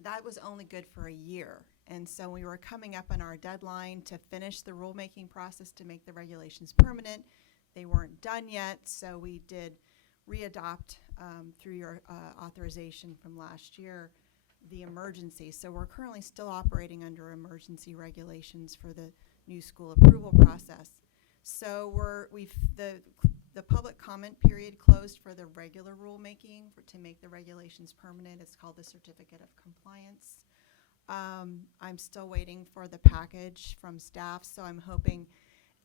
that was only good for a year. And so we were coming up on our deadline to finish the rulemaking process to make the regulations permanent. They weren't done yet, so we did readopt through your authorization from last year the emergency. So we're currently still operating under emergency regulations for the new school approval process. So the public comment period closed for the regular rulemaking to make the regulations permanent. It's called the Certificate of Compliance. I'm still waiting for the package from staff, so I'm hoping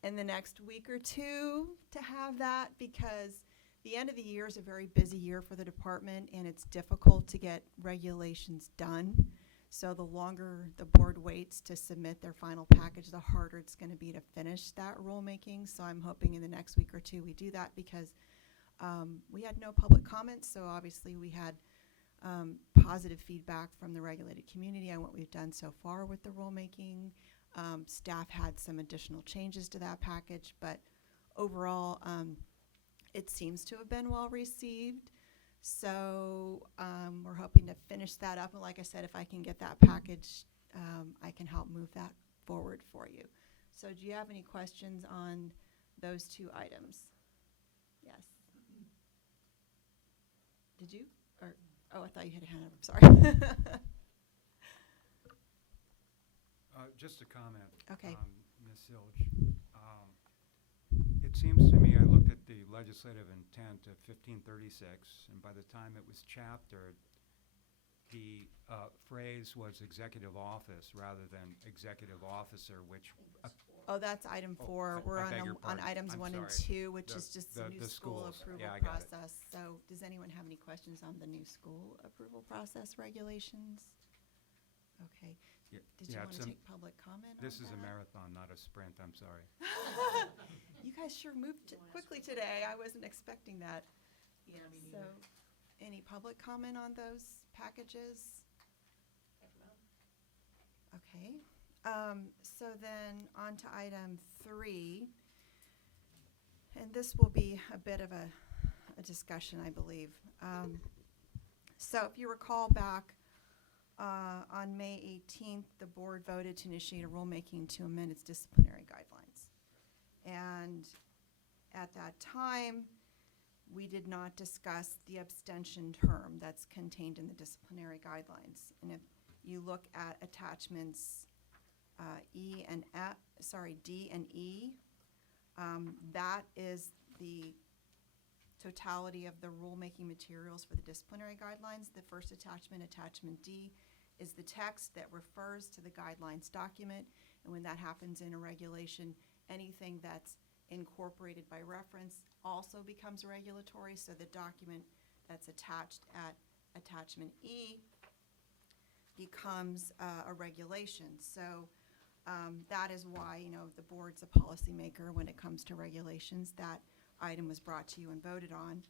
in the next week or 2 to have that, because the end of the year is a very busy year for the department, and it's difficult to get regulations done. So the longer the board waits to submit their final package, the harder it's going to be to finish that rulemaking. So I'm hoping in the next week or 2 we do that, because we had no public comments, so obviously we had positive feedback from the regulated community on what we've done so far with the rulemaking. Staff had some additional changes to that package, but overall, it seems to have been well received. So we're hoping to finish that up. And like I said, if I can get that package, I can help move that forward for you. So do you have any questions on those two items? Yes. Did you? Or, oh, I thought you had a hand up. Sorry. Just a comment. Okay. Ms. Silge. It seems to me, I looked at the legislative intent of 1536, and by the time it was chaptered, the phrase was executive office rather than executive officer, which... Oh, that's item 4. We're I beg your on pardon. items I'm 1 and sorry. 2, which is just the new the school schools. approval Yeah, I got it. process. So does anyone have any questions on the new school approval process regulations? Okay. Yeah, Did you yeah, want it's to a- take public comment on This is a that? marathon, not a sprint. I'm sorry. You guys sure moved quickly today. I wasn't expecting that. Yeah, me So, neither. any public comment on those packages? Okay. So then on to item 3. And this will be a bit of a discussion, I believe. So if you recall back on May 18th, the board voted to initiate a rulemaking to amend its disciplinary guidelines. And at that time, we did not discuss the abstention term that's contained in the disciplinary guidelines. And if you look at attachments D and E, that is the totality of the rulemaking materials for the disciplinary guidelines. The first attachment, attachment D, is the text that refers to the guidelines document. And when that happens in a regulation, anything that's incorporated by reference also becomes regulatory. So the document that's attached at attachment E becomes a regulation. So that is why, the board's a policymaker when it comes to regulations. That item was brought to you and voted on.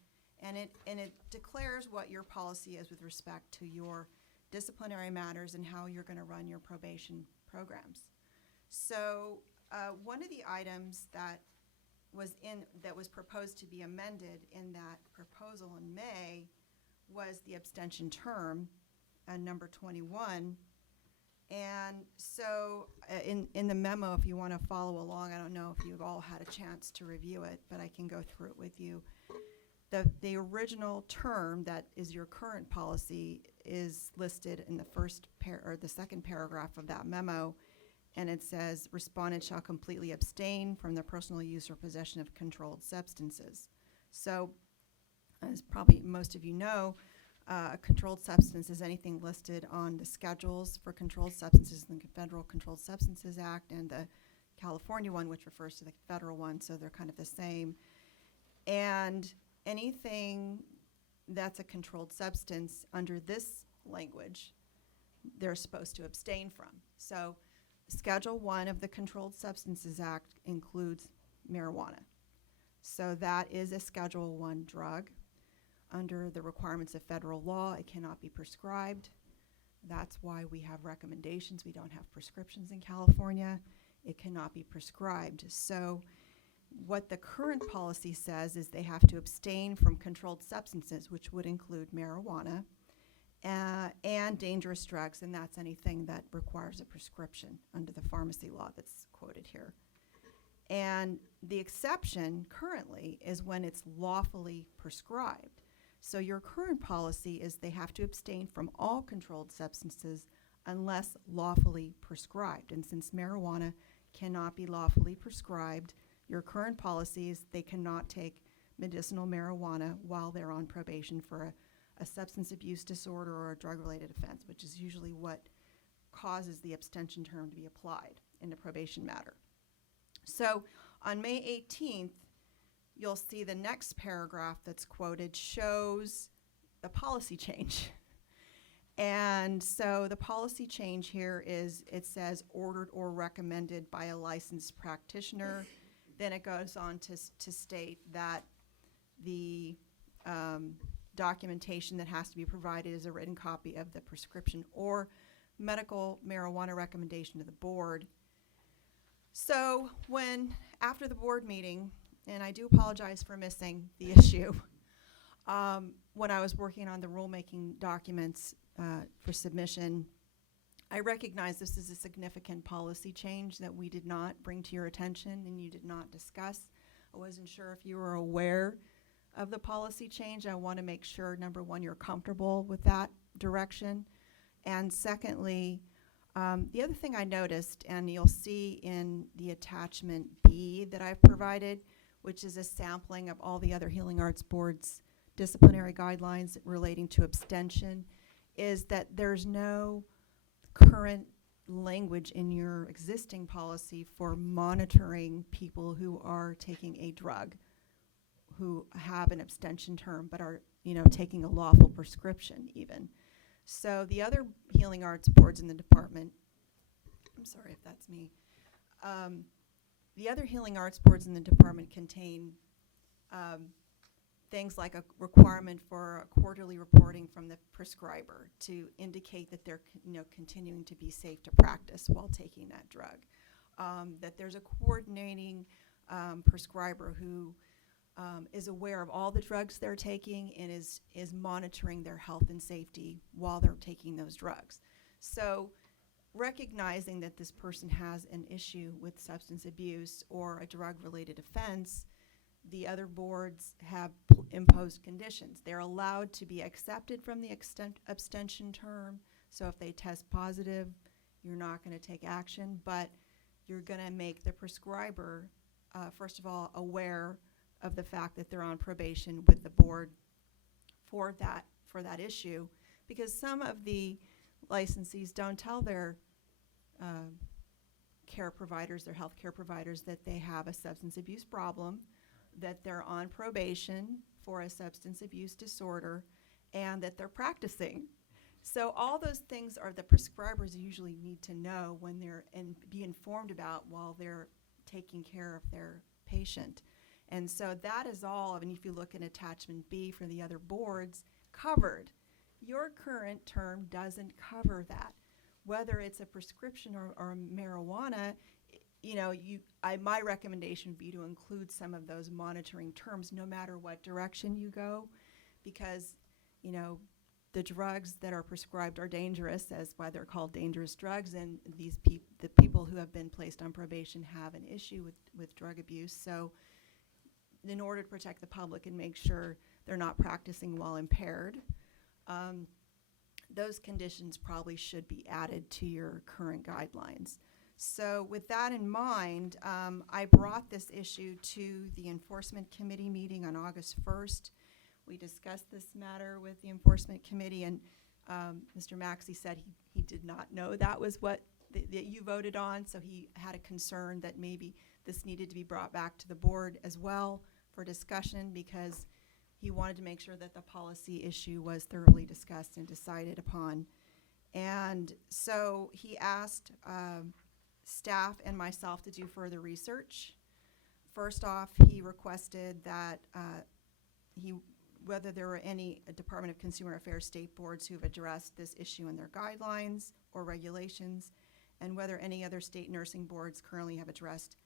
And it declares what your policy is with respect to your disciplinary matters and how you're going to run your probation programs. So one of the items that was proposed to be amended in that proposal in May was the abstention term, number 21. And so in the memo, if you want to follow along, I don't know if you've all had a chance to review it, but I can go through it with you. The original term that is your current policy is listed in the second paragraph of that memo, and it says, respondent shall completely abstain from the personal use or possession of controlled substances. So, as probably most of you know, a controlled substance is anything listed on the schedules for controlled substances in the Federal Controlled Substances Act and the California one, which refers to the federal one, so they're kind of the same. And anything that's a controlled substance under this language, they're supposed to abstain from. So Schedule 1 of the Controlled Substances Act includes marijuana. So that is a Schedule 1 drug. Under the requirements of federal law, it cannot be prescribed. That's why we have recommendations. We don't have prescriptions in California. It cannot be prescribed. So what the current policy says is they have to abstain from controlled substances, which would include marijuana, and dangerous drugs, and that's anything that requires a prescription under the pharmacy law that's quoted here. And the exception currently is when it's lawfully prescribed. So your current policy is they have to abstain from all controlled substances unless lawfully prescribed. And since marijuana cannot be lawfully prescribed, your current policy is they cannot take medicinal marijuana while they're on probation for a substance abuse disorder or a drug-related offense, which is usually what causes the abstention term to be applied in a probation matter. So on May 18th, you'll see the next paragraph that's quoted shows the policy change. And so the policy change here is, it says ordered or recommended by a licensed practitioner. Then it goes on to state that the documentation that has to be provided is a written copy of the prescription or medical marijuana recommendation to the board. So after the board meeting, and I do apologize for missing the issue, when I was working on the rulemaking documents for submission, I recognize this is a significant policy change that we did not bring to your attention and you did not discuss. I wasn't sure if you were aware of the policy change. I want to make sure, number one, you're comfortable with that direction. And secondly, the other thing I noticed, and you'll see in the attachment B that I've provided, which is a sampling of all the other Healing Arts Board's disciplinary guidelines relating to abstention, is that there's no current language in your existing policy for monitoring people who are taking a drug, who have an abstention term, but are, taking a lawful prescription even. So the other Healing Arts Boards in the department, I'm sorry if that's me, the other Healing Arts Boards in the department contain things like a requirement for quarterly reporting from the prescriber to indicate that they're continuing to be safe to practice while taking that drug. That there's a coordinating prescriber who is aware of all the drugs they're taking and is monitoring their health and safety while they're taking those drugs. So recognizing that this person has an issue with substance abuse or a drug-related offense, the other boards have imposed conditions. They're allowed to be accepted from the abstention term. So if they test positive, you're not going to take action, but you're going to make the prescriber, first of all, aware of the fact that they're on probation with the board for that issue, because some of the licensees don't tell their care providers, their health care providers, that they have a substance abuse problem, that they're on probation for a substance abuse disorder, and that they're practicing. So all those things are the prescribers usually need to know when they're and be informed about while they're taking care of their patient. And so that is all, and if you look at attachment B for the other boards, covered. Your current term doesn't cover that. Whether it's a prescription or marijuana, my recommendation would be to include some of those monitoring terms no matter what direction you go, because, the drugs that are prescribed are dangerous, as why they're called dangerous drugs, and the people who have been placed on probation have an issue with drug abuse. So in order to protect the public and make sure they're not practicing while impaired, those conditions probably should be added to your current guidelines. So with that in mind, I brought this issue to the Enforcement Committee meeting on August 1st. We discussed this matter with the Enforcement Committee, and Mr. Maxey said he did not know that was what that you voted on, so he had a concern that maybe this needed to be brought back to the board as well for discussion, because he wanted to make sure that the policy issue was thoroughly discussed and decided upon. And so he asked staff and myself to do further research. First off, he requested that whether there were any Department of Consumer Affairs state boards who have addressed this issue in their guidelines or regulations, and whether any other state nursing boards currently have addressed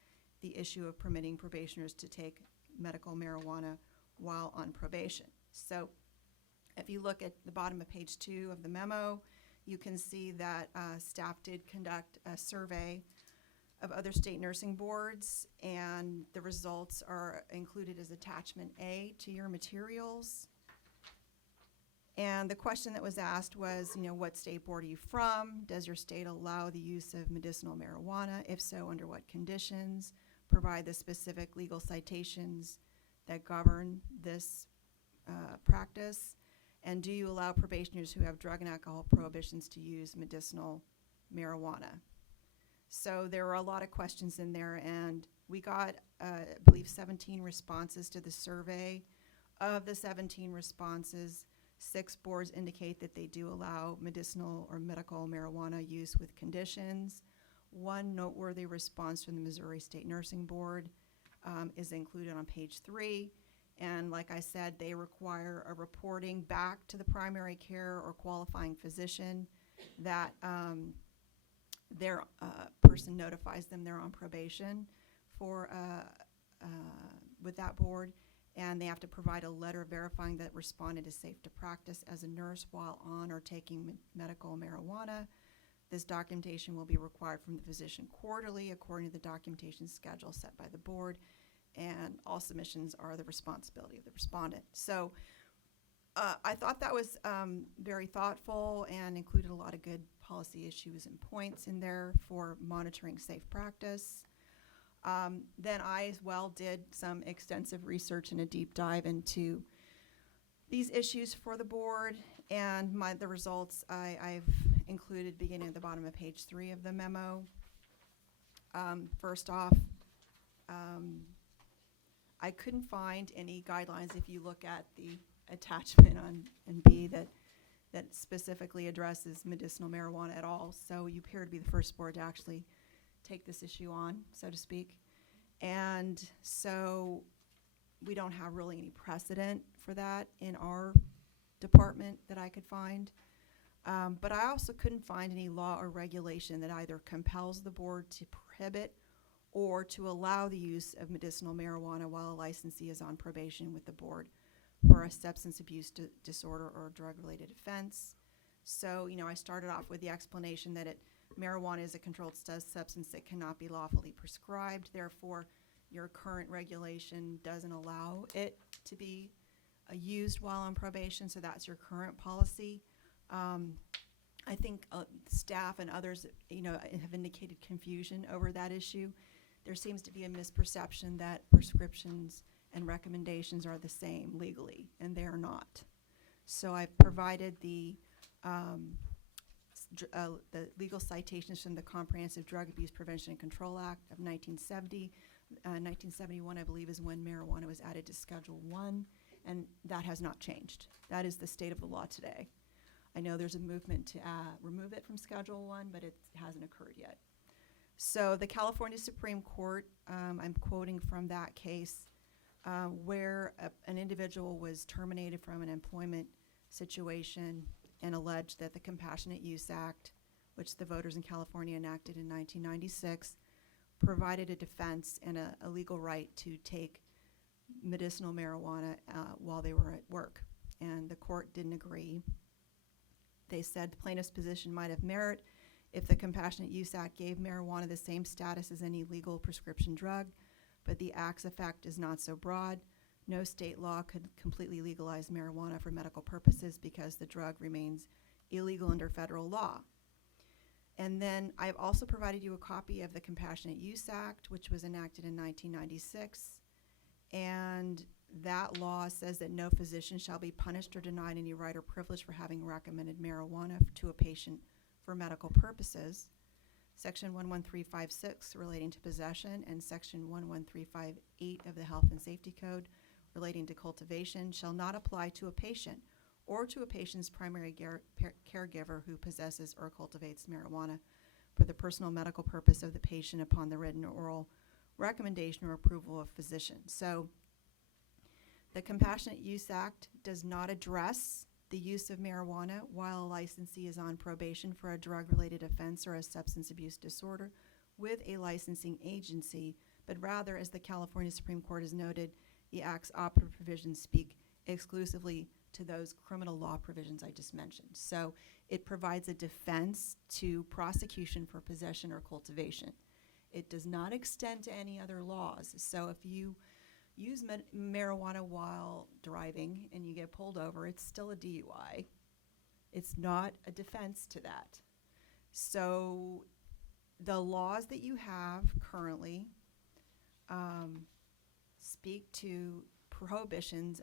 the issue of permitting probationers to take medical marijuana while on probation. So if you look at the bottom of page 2 of the memo, you can see that staff did conduct a survey of other state nursing boards, and the results are included as attachment A to your materials. And the question that was asked was, what state board are you from? Does your state allow the use of medicinal marijuana? If so, under what conditions? Provide the specific legal citations that govern this practice. And do you allow probationers who have drug and alcohol prohibitions to use medicinal marijuana? So there were a lot of questions in there, and we got, I believe, 17 responses to the survey. Of the 17 responses, 6 boards indicate that they do allow medicinal or medical marijuana use with conditions. One noteworthy response from the Missouri State Nursing Board is included on page 3. And like I said, they require a reporting back to the primary care or qualifying physician that they're person notifies them they're on probation for, with that board, and they have to provide a letter verifying that respondent is safe to practice as a nurse while on or taking medical marijuana. This documentation will be required from the physician quarterly according to the documentation schedule set by the board, and all submissions are the responsibility of the respondent. So I thought that was very thoughtful and included a lot of good policy issues and points in there for monitoring safe practice. Then I as well did some extensive research and a deep dive into these issues for the board, and the results I've included beginning at the bottom of page 3 of the memo. First off, I couldn't find any guidelines if you look at the attachment on B that specifically addresses medicinal marijuana at all. So you appear to be the first board to actually take this issue on, so to speak. And so we don't have really any precedent for that in our department that I could find. But I also couldn't find any law or regulation that either compels the board to prohibit or to allow the use of medicinal marijuana while a licensee is on probation with the board for a substance abuse disorder or drug-related offense. So, you know, I started off with the explanation that marijuana is a controlled substance that cannot be lawfully prescribed. Therefore, your current regulation doesn't allow it to be used while on probation, so that's your current policy. I think staff and others, you know, have indicated confusion over that issue. There seems to be a misperception that prescriptions and recommendations are the same legally, and they are not. So I've provided the legal citations from the Comprehensive Drug Abuse Prevention and Control Act of 1970. 1971, I believe, is when marijuana was added to Schedule 1, and that has not changed. That is the state of the law today. I know there's a movement to remove it from Schedule 1, but it hasn't occurred yet. So the California Supreme Court, I'm quoting from that case, where an individual was terminated from an employment situation and alleged that the Compassionate Use Act, which the voters in California enacted in 1996, provided a defense and a legal right to take medicinal marijuana while they were at work. And the court didn't agree. They said the plaintiff's position might have merit if the Compassionate Use Act gave marijuana the same status as any legal prescription drug, but the Act's effect is not so broad. No state law could completely legalize marijuana for medical purposes because the drug remains illegal under federal law. And then I've also provided you a copy of the Compassionate Use Act, which was enacted in 1996. And that law says that no physician shall be punished or denied any right or privilege for having recommended marijuana to a patient for medical purposes. Section 11356 relating to possession and Section 11358 of the Health and Safety Code relating to cultivation shall not apply to a patient or to a patient's primary caregiver who possesses or cultivates marijuana for the personal medical purpose of the patient upon the written or oral recommendation or approval of physician. So the Compassionate Use Act does not address the use of marijuana while a licensee is on probation for a drug-related offense or a substance abuse disorder with a licensing agency, but rather, as the California Supreme Court has noted, the Act's operative provisions speak exclusively to those criminal law provisions I just mentioned. So it provides a defense to prosecution for possession or cultivation. It does not extend to any other laws. So if you use marijuana while driving and you get pulled over, it's still a DUI. It's not a defense to that. So the laws that you have currently speak to prohibitions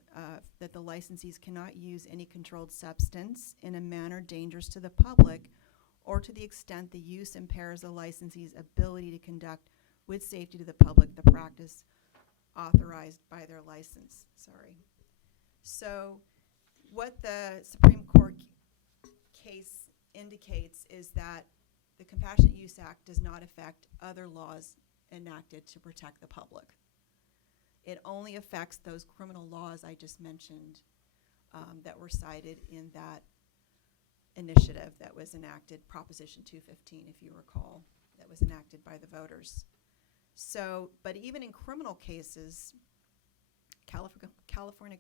that the licensees cannot use any controlled substance in a manner dangerous to the public or to the extent the use impairs the licensee's ability to conduct with safety to the public the practice authorized by their license. So what the Supreme Court case indicates is that the Compassionate Use Act does not affect other laws enacted to protect the public. It only affects those criminal laws I just mentioned that were cited in that initiative that was enacted, Proposition 215, if you recall, that was enacted by the voters. So, but even in criminal cases, California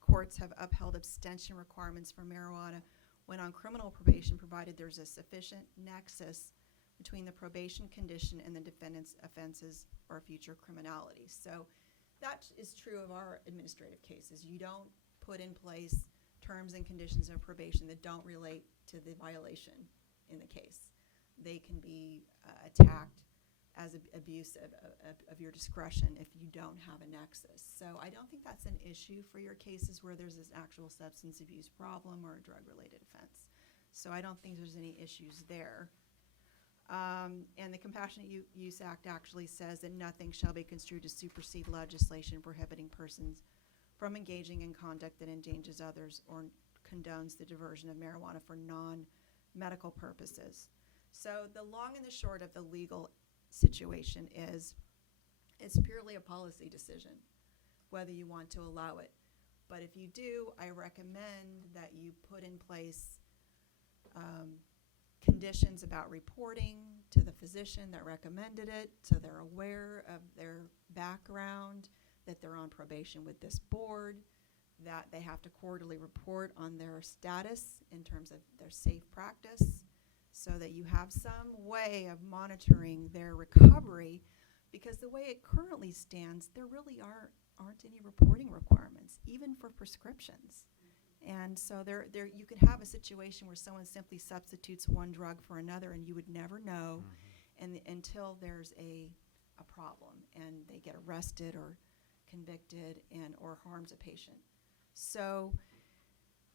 courts have upheld abstention requirements for marijuana when on criminal probation, provided there's a sufficient nexus between the probation condition and the defendant's offenses or future criminality. So that is true of our administrative cases. You don't put in place terms and conditions of probation that don't relate to the violation in the case. They can be attacked as abuse of your discretion if you don't have a nexus. So I don't think that's an issue for your cases where there's this actual substance abuse problem or a drug-related offense. So I don't think there's any issues there. And the Compassionate Use Act actually says that nothing shall be construed to supersede legislation prohibiting persons from engaging in conduct that endangers others or condones the diversion of marijuana for non-medical purposes. So the long and the short of the legal situation is it's purely a policy decision whether you want to allow it. But if you do, I recommend that you put in place conditions about reporting to the physician that recommended it, so they're aware of their background, that they're on probation with this board, that they have to quarterly report on their status in terms of their safe practice, so that you have some way of monitoring their recovery, because the way it currently stands, there really aren't any reporting requirements, even for prescriptions. And so there you could have a situation where someone simply substitutes one drug for another and you would never know until there's a problem and they get arrested or convicted or harms a patient. So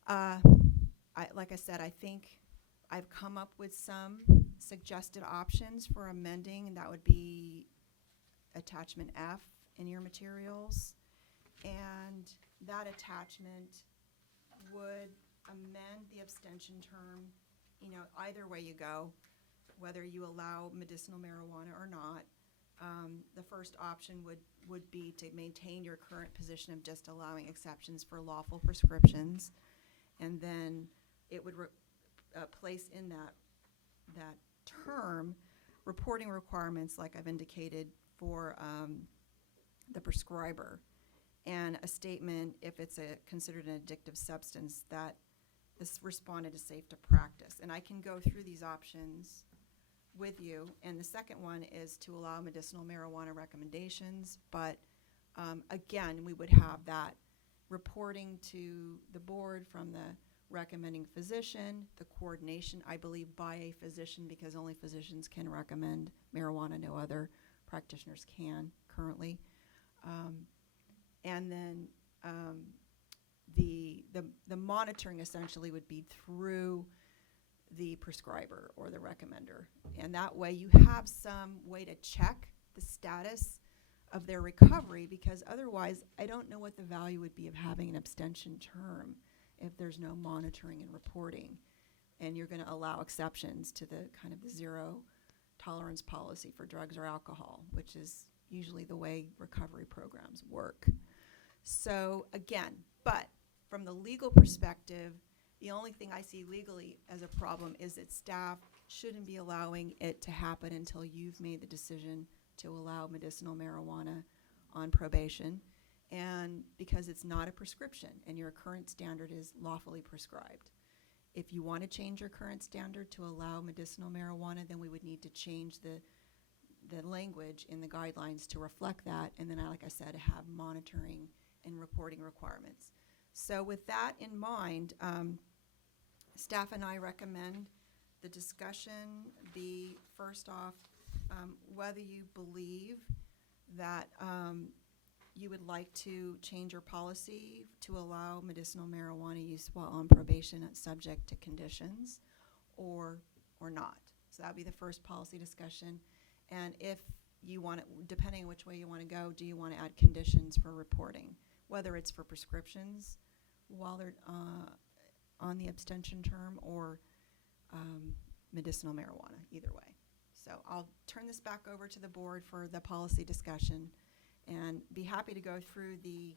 like I said, I think I've come up with some suggested options for amending, and that would be attachment F in your materials. And that attachment would amend the abstention term, either way you go, whether you allow medicinal marijuana or not. The first option would be to maintain your current position of just allowing exceptions for lawful prescriptions, and then it would place in that term reporting requirements, like I've indicated, for the prescriber, and a statement if it's considered an addictive substance that this respondent is safe to practice. And I can go through these options with you. And the second one is to allow medicinal marijuana recommendations, but again, we would have that reporting to the board from the recommending physician, the coordination, I believe, by a physician, because only physicians can recommend marijuana, no other practitioners can currently. And then the monitoring essentially would be through the prescriber or the recommender. And that way you have some way to check the status of their recovery, because otherwise I don't know what the value would be of having an abstention term if there's no monitoring and reporting. And you're going to allow exceptions to the kind of the zero tolerance policy for drugs or alcohol, which is usually the way recovery programs work. So again, but from the legal perspective, the only thing I see legally as a problem is that staff shouldn't be allowing it to happen until you've made the decision to allow medicinal marijuana on probation, and because it's not a prescription and your current standard is lawfully prescribed. If you want to change your current standard to allow medicinal marijuana, then we would need to change the language in the guidelines to reflect that, and then, like I said, have monitoring and reporting requirements. So with that in mind, staff and I recommend the discussion be, first off, whether you believe that you would like to change your policy to allow medicinal marijuana use while on probation subject to conditions, or not. So that would be the first policy discussion. And if you want it, depending on which way you want to go, do you want to add conditions for reporting, whether it's for prescriptions while they're on the abstention term, or medicinal marijuana, either way. So I'll turn this back over to the board for the policy discussion, and be happy to go through the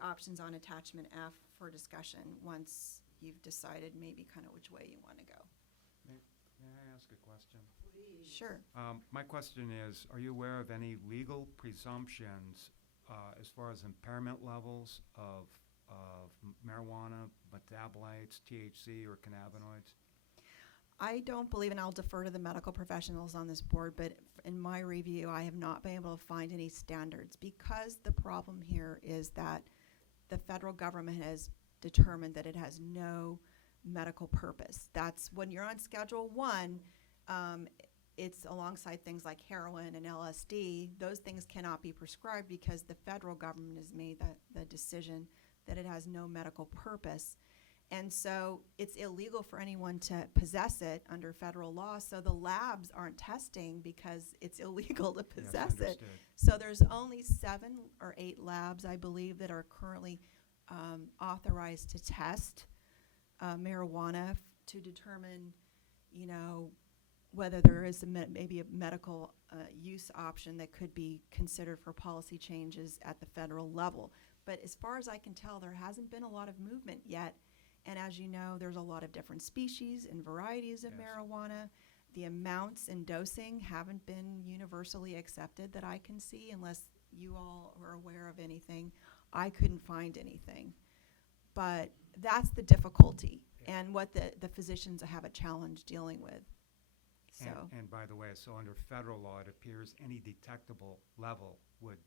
options on attachment F for discussion once you've decided maybe kind of which way you want to go. May I ask a question? Please. Sure. My question is, are you aware of any legal presumptions as far as impairment levels of marijuana, metabolites, THC, or cannabinoids? I don't believe, and I'll defer to the medical professionals on this board, but in my review, I have not been able to find any standards because the problem here is that the federal government has determined that it has no medical purpose. That's when you're on Schedule 1, it's alongside things like heroin and LSD. Those things cannot be prescribed because the federal government has made the decision that it has no medical purpose. And so it's illegal for anyone to possess it under federal law. So the labs aren't testing because it's illegal to possess it. So there's only 7 or 8 labs, I believe, that are currently authorized to test marijuana to determine, you know, whether there is maybe a medical use option that could be considered for policy changes at the federal level. But as far as I can tell, there hasn't been a lot of movement yet. And as you know, there's a lot of different species and varieties of marijuana. The amounts and dosing haven't been universally accepted that I can see, unless you all are aware of anything. I couldn't find anything. But that's the difficulty and what the physicians have a challenge dealing with. So. And by the way, so under federal law, it appears any detectable level would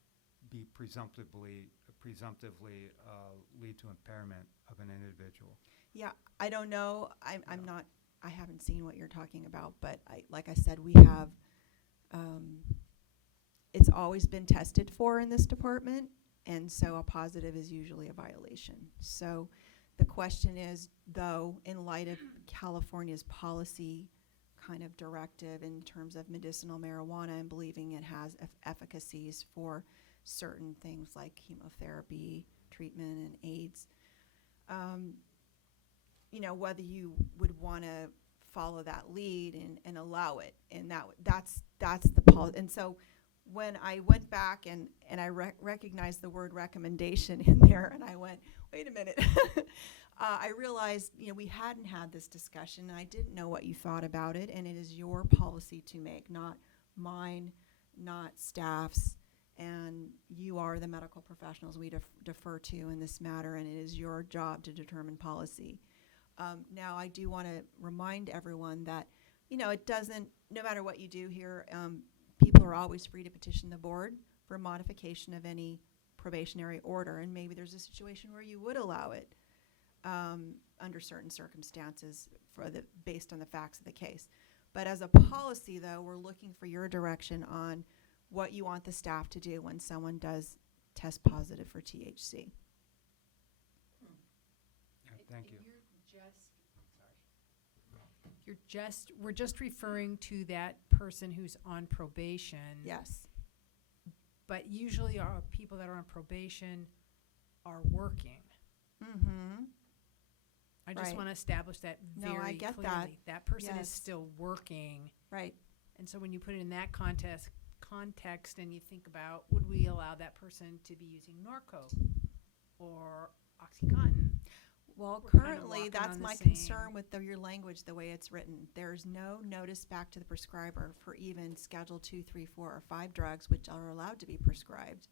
be presumptively lead to impairment of an individual. Yeah, I don't know. I'm not. I haven't seen what you're talking about, but like I said, we have. It's always been tested for in this department, and so a positive is usually a violation. So, the question is, though, in light of California's policy kind of directive in terms of medicinal marijuana and believing it has efficacies for certain things like chemotherapy treatment and AIDS, you know, whether you would want to follow that lead and allow it, and that's the policy. And so when I went back and I recognized the word recommendation in there, and I went, wait a minute. I realized, you know, we hadn't had this discussion, and I didn't know what you thought about it, and it is your policy to make, not mine, not staff's, and you are the medical professionals we defer to in this matter, and it is your job to determine policy. Now, I do want to remind everyone that, you know, it doesn't, no matter what you do here, people are always free to petition the board for modification of any probationary order, and maybe there's a situation where you would allow it under certain circumstances based on the facts of the case. But as a policy, though, we're looking for your direction on what you want the staff to do when someone does test positive for THC. Thank you. We're just referring to that person who's on probation. Yes. But usually our people that are on probation are working. Mm-hmm. I just want to establish that very No, I get clearly. That person is Yes. still working. Right. And so when you put it in that context and you think about, would we allow that person to be using Norco or OxyContin? Well, We're kinda currently, walking that's on the my same- concern with your language, the way it's written. There's no notice back to the prescriber for even Schedule 2, 3, 4, or 5 drugs, which are allowed to be prescribed,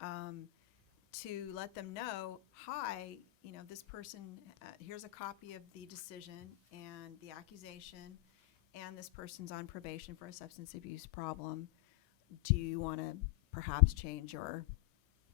to let them know, hi, you know, this person, here's a copy of the decision and the accusation, and this person's on probation for a substance abuse problem. Do you want to perhaps change your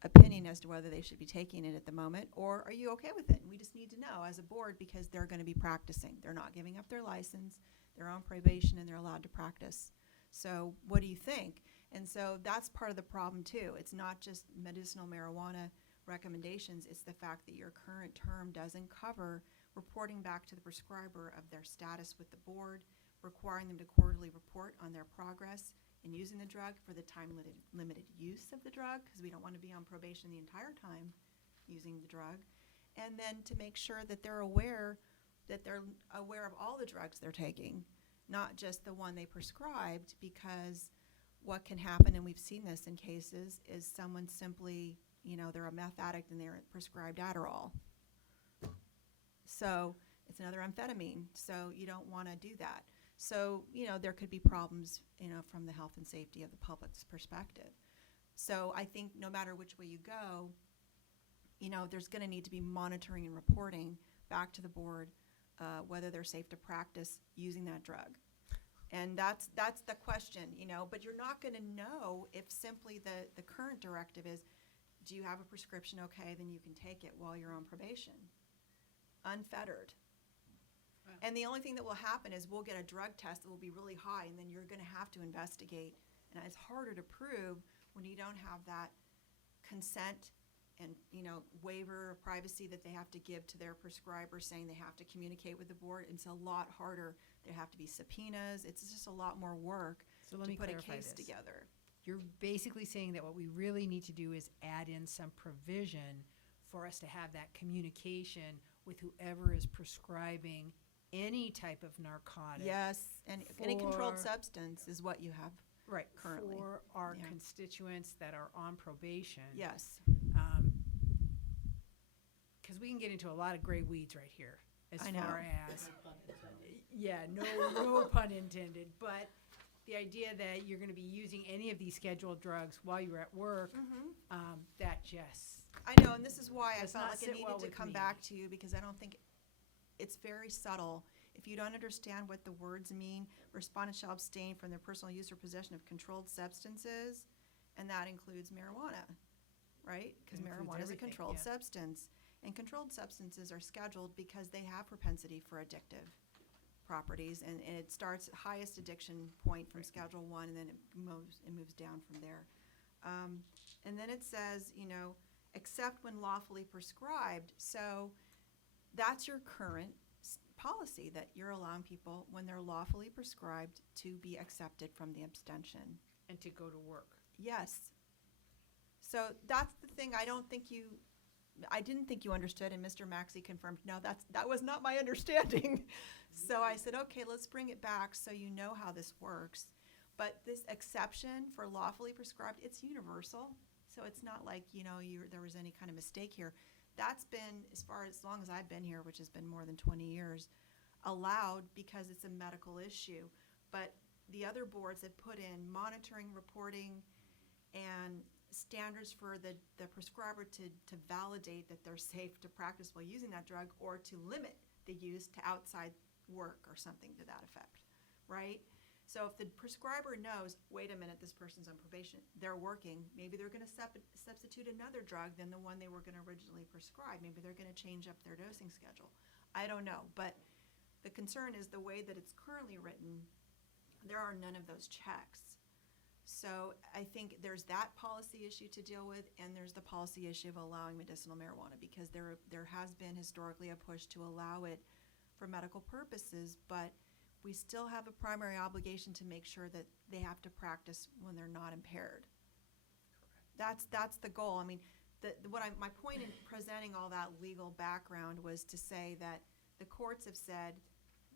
opinion as to whether they should be taking it at the moment, or are you okay with it? And we just need to know as a board, because they're going to be practicing. They're not giving up their license, they're on probation, and they're allowed to practice. So what do you think? And so that's part of the problem too. It's not just medicinal marijuana recommendations, it's the fact that your current term doesn't cover reporting back to the prescriber of their status with the board, requiring them to quarterly report on their progress in using the drug for the time limited use of the drug, because we don't want to be on probation the entire time using the drug, and then to make sure that they're aware of all the drugs they're taking, not just the one they prescribed, because what can happen, and we've seen this in cases, is someone simply, you know, they're a meth addict and they're prescribed Adderall. So it's another amphetamine, so you don't want to do that. So, there could be problems, from the health and safety of the public's perspective. So I think no matter which way you go, there's going to need to be monitoring and reporting back to the board whether they're safe to practice using that drug. And that's the question, but you're not going to know if simply the current directive is, do you have a prescription? Okay, then you can take it while you're on probation. Unfettered. And the only thing that will happen is we'll get a drug test that will be really high, and then you're going to have to investigate. And it's harder to prove when you don't have that consent and, waiver of privacy that they have to give to their prescriber saying they have to communicate with the board. It's a lot harder. There have to be subpoenas. It's just a lot more work So let to me put a clarify case this. together. You're basically saying that what we really need to do is add in some provision for us to have that communication with whoever is prescribing any type of narcotic. Yes, and any controlled for- substance is what you have. Right, currently. for our Yeah. constituents that are on probation. Yes. Because we can get into a lot of gray weeds right here as I know. far as, yeah, no pun intended, but the idea that you're going to be using any of these scheduled drugs while you're at work, that just, I know, and this is why I does felt not like it sit needed well to with come me. back to you, because I don't think it's very subtle. If you don't understand what the words mean, respondents shall abstain from their personal use or possession of controlled substances, and that includes marijuana, right? Because That includes marijuana is a everything, controlled yeah. substance. And controlled substances are scheduled because they have propensity for addictive properties, and it starts at highest addiction point from Schedule 1, and then it moves down from there. And then it says, except when lawfully prescribed. So that's your current policy, that you're allowing people, when they're lawfully prescribed, to be accepted from the abstention. and to go to work. Yes. So that's the thing I didn't think you understood, and Mr. Maxey confirmed, no, that was not my understanding. So I said, okay, let's bring it back so you know how this works. But this exception for lawfully prescribed, it's universal. So it's not like, there was any kind of mistake here. That's been, as long as I've been here, which has been more than 20 years, allowed because it's a medical issue. But the other boards have put in monitoring, reporting, and standards for the prescriber to validate that they're safe to practice while using that drug, or to limit the use to outside work or something to that effect, right? So if the prescriber knows, wait a minute, this person's on probation, they're working, maybe they're going to substitute another drug than the one they were going to originally prescribe. Maybe they're going to change up their dosing schedule. I don't know, but the concern is the way that it's currently written, there are none of those checks. So I think there's that policy issue to deal with, and there's the policy issue of allowing medicinal marijuana, because there has been historically a push to allow it for medical purposes, but we still have a primary obligation to make sure that they have to practice when they're not impaired. That's the goal. I mean, my point in presenting all that legal background was to say that the courts have said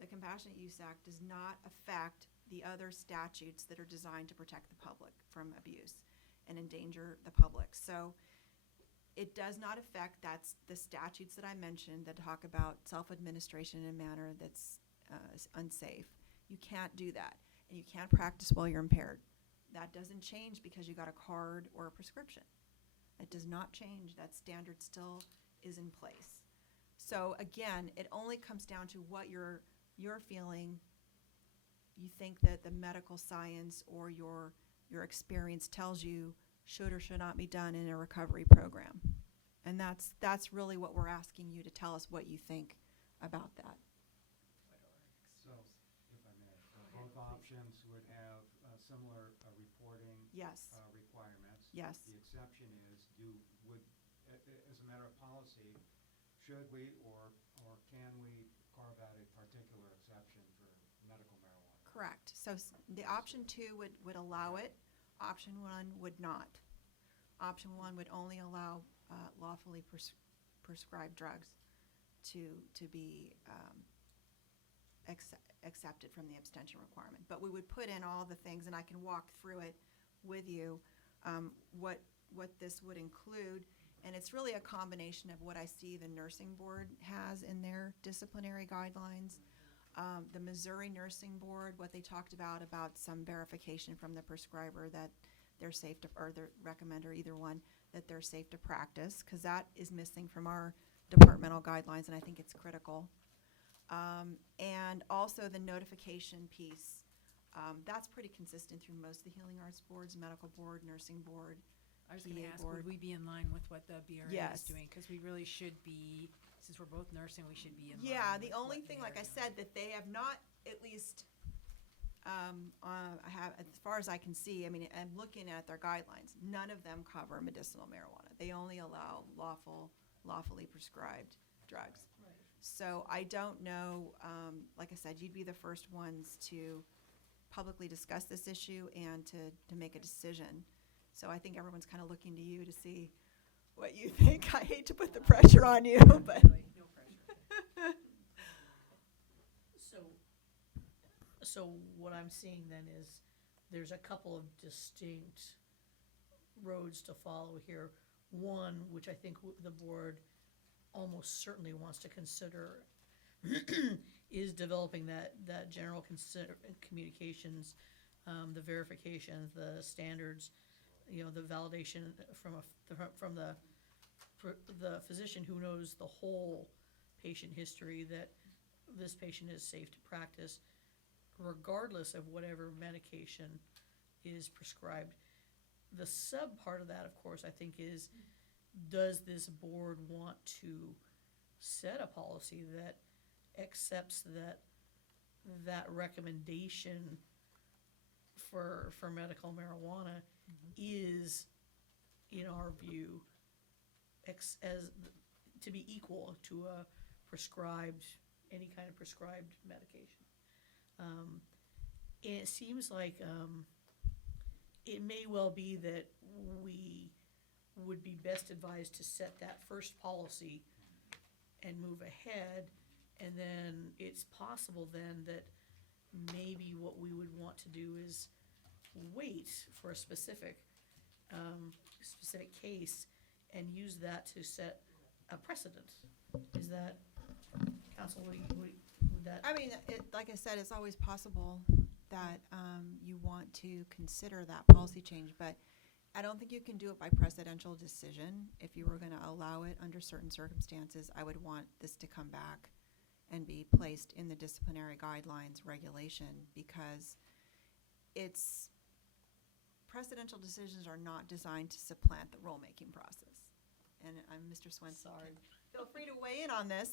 the Compassionate Use Act does not affect the other statutes that are designed to protect the public from abuse and endanger the public. So it does not affect, that's the statutes that I mentioned that talk about self-administration in a manner that's unsafe. You can't do that, and you can't practice while you're impaired. That doesn't change because you got a card or a prescription. It does not change. That standard still is in place. So again, it only comes down to what you're feeling. You think that the medical science or your experience tells you should or should not be done in a recovery program. And that's really what we're asking you to tell us what you think about that. So, if I may, both options would have similar reporting Yes. requirements. Yes. The exception is, as a matter of policy, should we or can we carve out a particular exception for medical marijuana? Correct. So the option 2 would allow it. Option 1 would not. Option 1 would only allow lawfully prescribed drugs to be accepted from the abstention requirement. But we would put in all the things, and I can walk through it with you, what this would include. And it's really a combination of what I see the nursing board has in their disciplinary guidelines. The Missouri Nursing Board, what they talked about some verification from the prescriber that they're safe to, or the recommender, either one, that they're safe to practice, because that is missing from our departmental guidelines, and I think it's critical. And also the notification piece. That's pretty consistent through most of the healing arts boards, medical board, nursing board, I was gonna PA ask, board. would we be in line with what the BRA is Yes. doing? Because we really should be, since we're both nursing, we should be in line. Yeah, the with only what thing, they like are I doing. said, that they have not, at least, I have, as far as I can see, I mean, I'm looking at their guidelines, none of them cover medicinal marijuana. They only allow lawfully prescribed drugs. Right. So I don't know, like I said, you'd be the first ones to publicly discuss this issue and to make a decision. So I think everyone's kind of looking to you to see what you think. I hate to put the pressure on you, but. No pressure. So what I'm seeing then is there's a couple of distinct roads to follow here. One, which I think the board almost certainly wants to consider, is developing that general communications, the verifications, the standards, the validation from the physician who knows the whole patient history, that this patient is safe to practice regardless of whatever medication is prescribed. The sub part of that, of course, I think is, does this board want to set a policy that accepts that recommendation for medical marijuana is, in our view, to be equal to a prescribed, any kind of prescribed medication. And it seems like it may well be that we would be best advised to set that first policy and move ahead, and then it's possible then that maybe what we would want to do is wait for a specific case and use that to set a precedent. Is that, counsel, would that? I mean, like I said, it's always possible that you want to consider that policy change, but I don't think you can do it by presidential decision. If you were going to allow it under certain circumstances, I would want this to come back and be placed in the disciplinary guidelines regulation, because presidential decisions are not designed to supplant the rulemaking process. And Mr. Swenson, feel free to weigh in on this.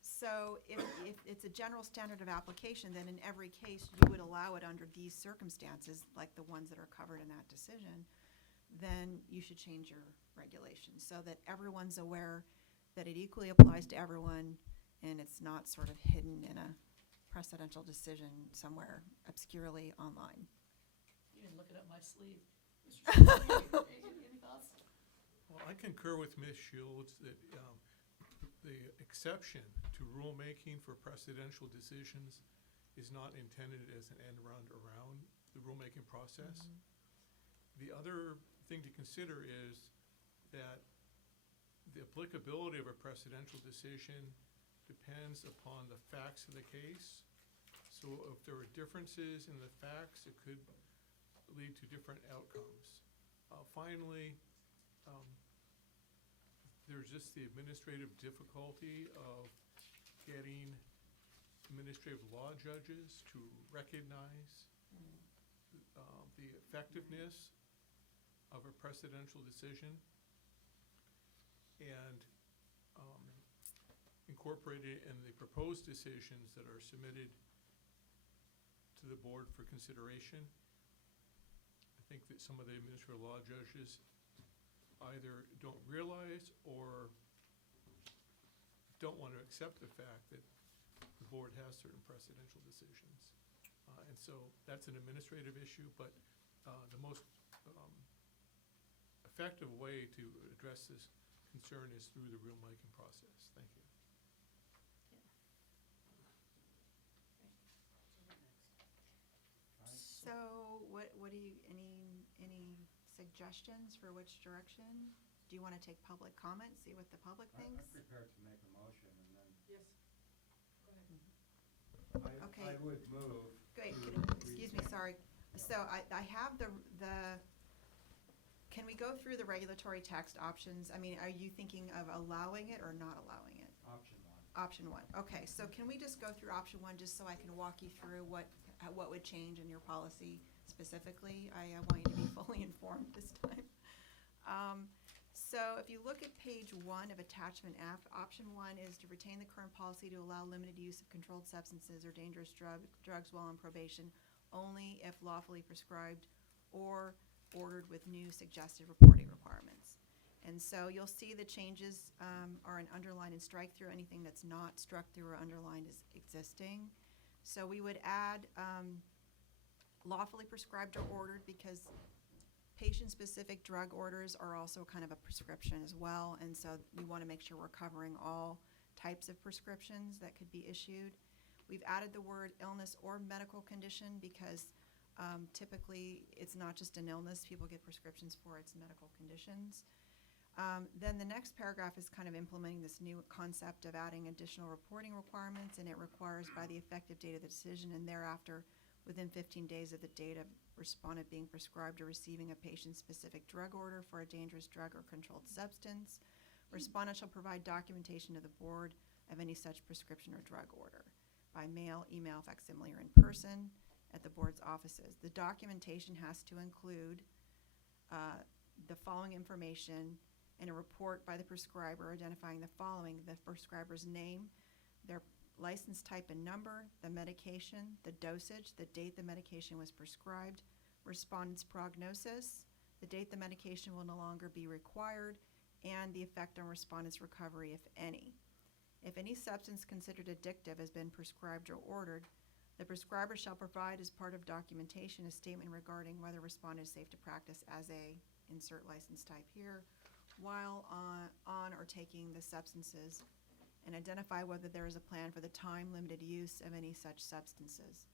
So if it's a general standard of application, then in every case you would allow it under these circumstances, like the ones that are covered in that decision, then you should change your regulations so that everyone's aware that it equally applies to everyone and it's not sort of hidden in a precedential decision somewhere obscurely online. You didn't look it up my sleeve. Any thoughts? Well, I concur with Ms. Shields that the exception to rulemaking for precedential decisions is not intended as an end run around the rulemaking process. The other thing to consider is that the applicability of a precedential decision depends upon the facts of the case. So if there are differences in the facts, it could lead to different outcomes. Finally, there's just the administrative difficulty of getting administrative law judges to recognize the effectiveness of a precedential decision and incorporate it in the proposed decisions that are submitted to the board for consideration. I think that some of the administrative law judges either don't realize or don't want to accept the fact that the board has certain precedential decisions. And so that's an administrative issue, but the most effective way to address this concern is through the rulemaking process. Thank you. So what do you, any suggestions for which direction? Do you want to take public comment, see what the public thinks? I'm prepared to make a motion and then. Yes. Go ahead. Okay. I would move. Great, to excuse me, sorry. So I have can we go through the regulatory text options? I mean, are you thinking of allowing it or not allowing it? Option one. Option one, okay, so can we just go through option one, just so I can walk you through what would change in your policy specifically? I want you to be fully informed this time. So if you look at page 1 of attachment F, option 1 is to retain the current policy to allow limited use of controlled substances or dangerous drugs while on probation, only if lawfully prescribed or ordered with new suggested reporting requirements. And so you'll see the changes are an underline and strike through. Anything that's not struck through or underlined is existing. So we would add lawfully prescribed or ordered, because patient-specific drug orders are also kind of a prescription as well, and so we want to make sure we're covering all types of prescriptions that could be issued. We've added the word illness or medical condition because typically it's not just an illness people get prescriptions for, it's medical conditions. Then the next paragraph is kind of implementing this new concept of adding additional reporting requirements, and it requires by the effective date of the decision and thereafter within 15 days of the date of respondent being prescribed or receiving a patient-specific drug order for a dangerous drug or controlled substance. Respondent shall provide documentation to the board of any such prescription or drug order by mail, email, facsimile, or in person at the board's offices. The documentation has to include the following information and a report by the prescriber identifying the following: the prescriber's name, their license type and number, the medication, the dosage, the date the medication was prescribed, respondent's prognosis, the date the medication will no longer be required, and the effect on respondent's recovery, if any. If any substance considered addictive has been prescribed or ordered, the prescriber shall provide as part of documentation a statement regarding whether respondent is safe to practice as a insert license type here while on or taking the substances, and identify whether there is a plan for the time-limited use of any such substances.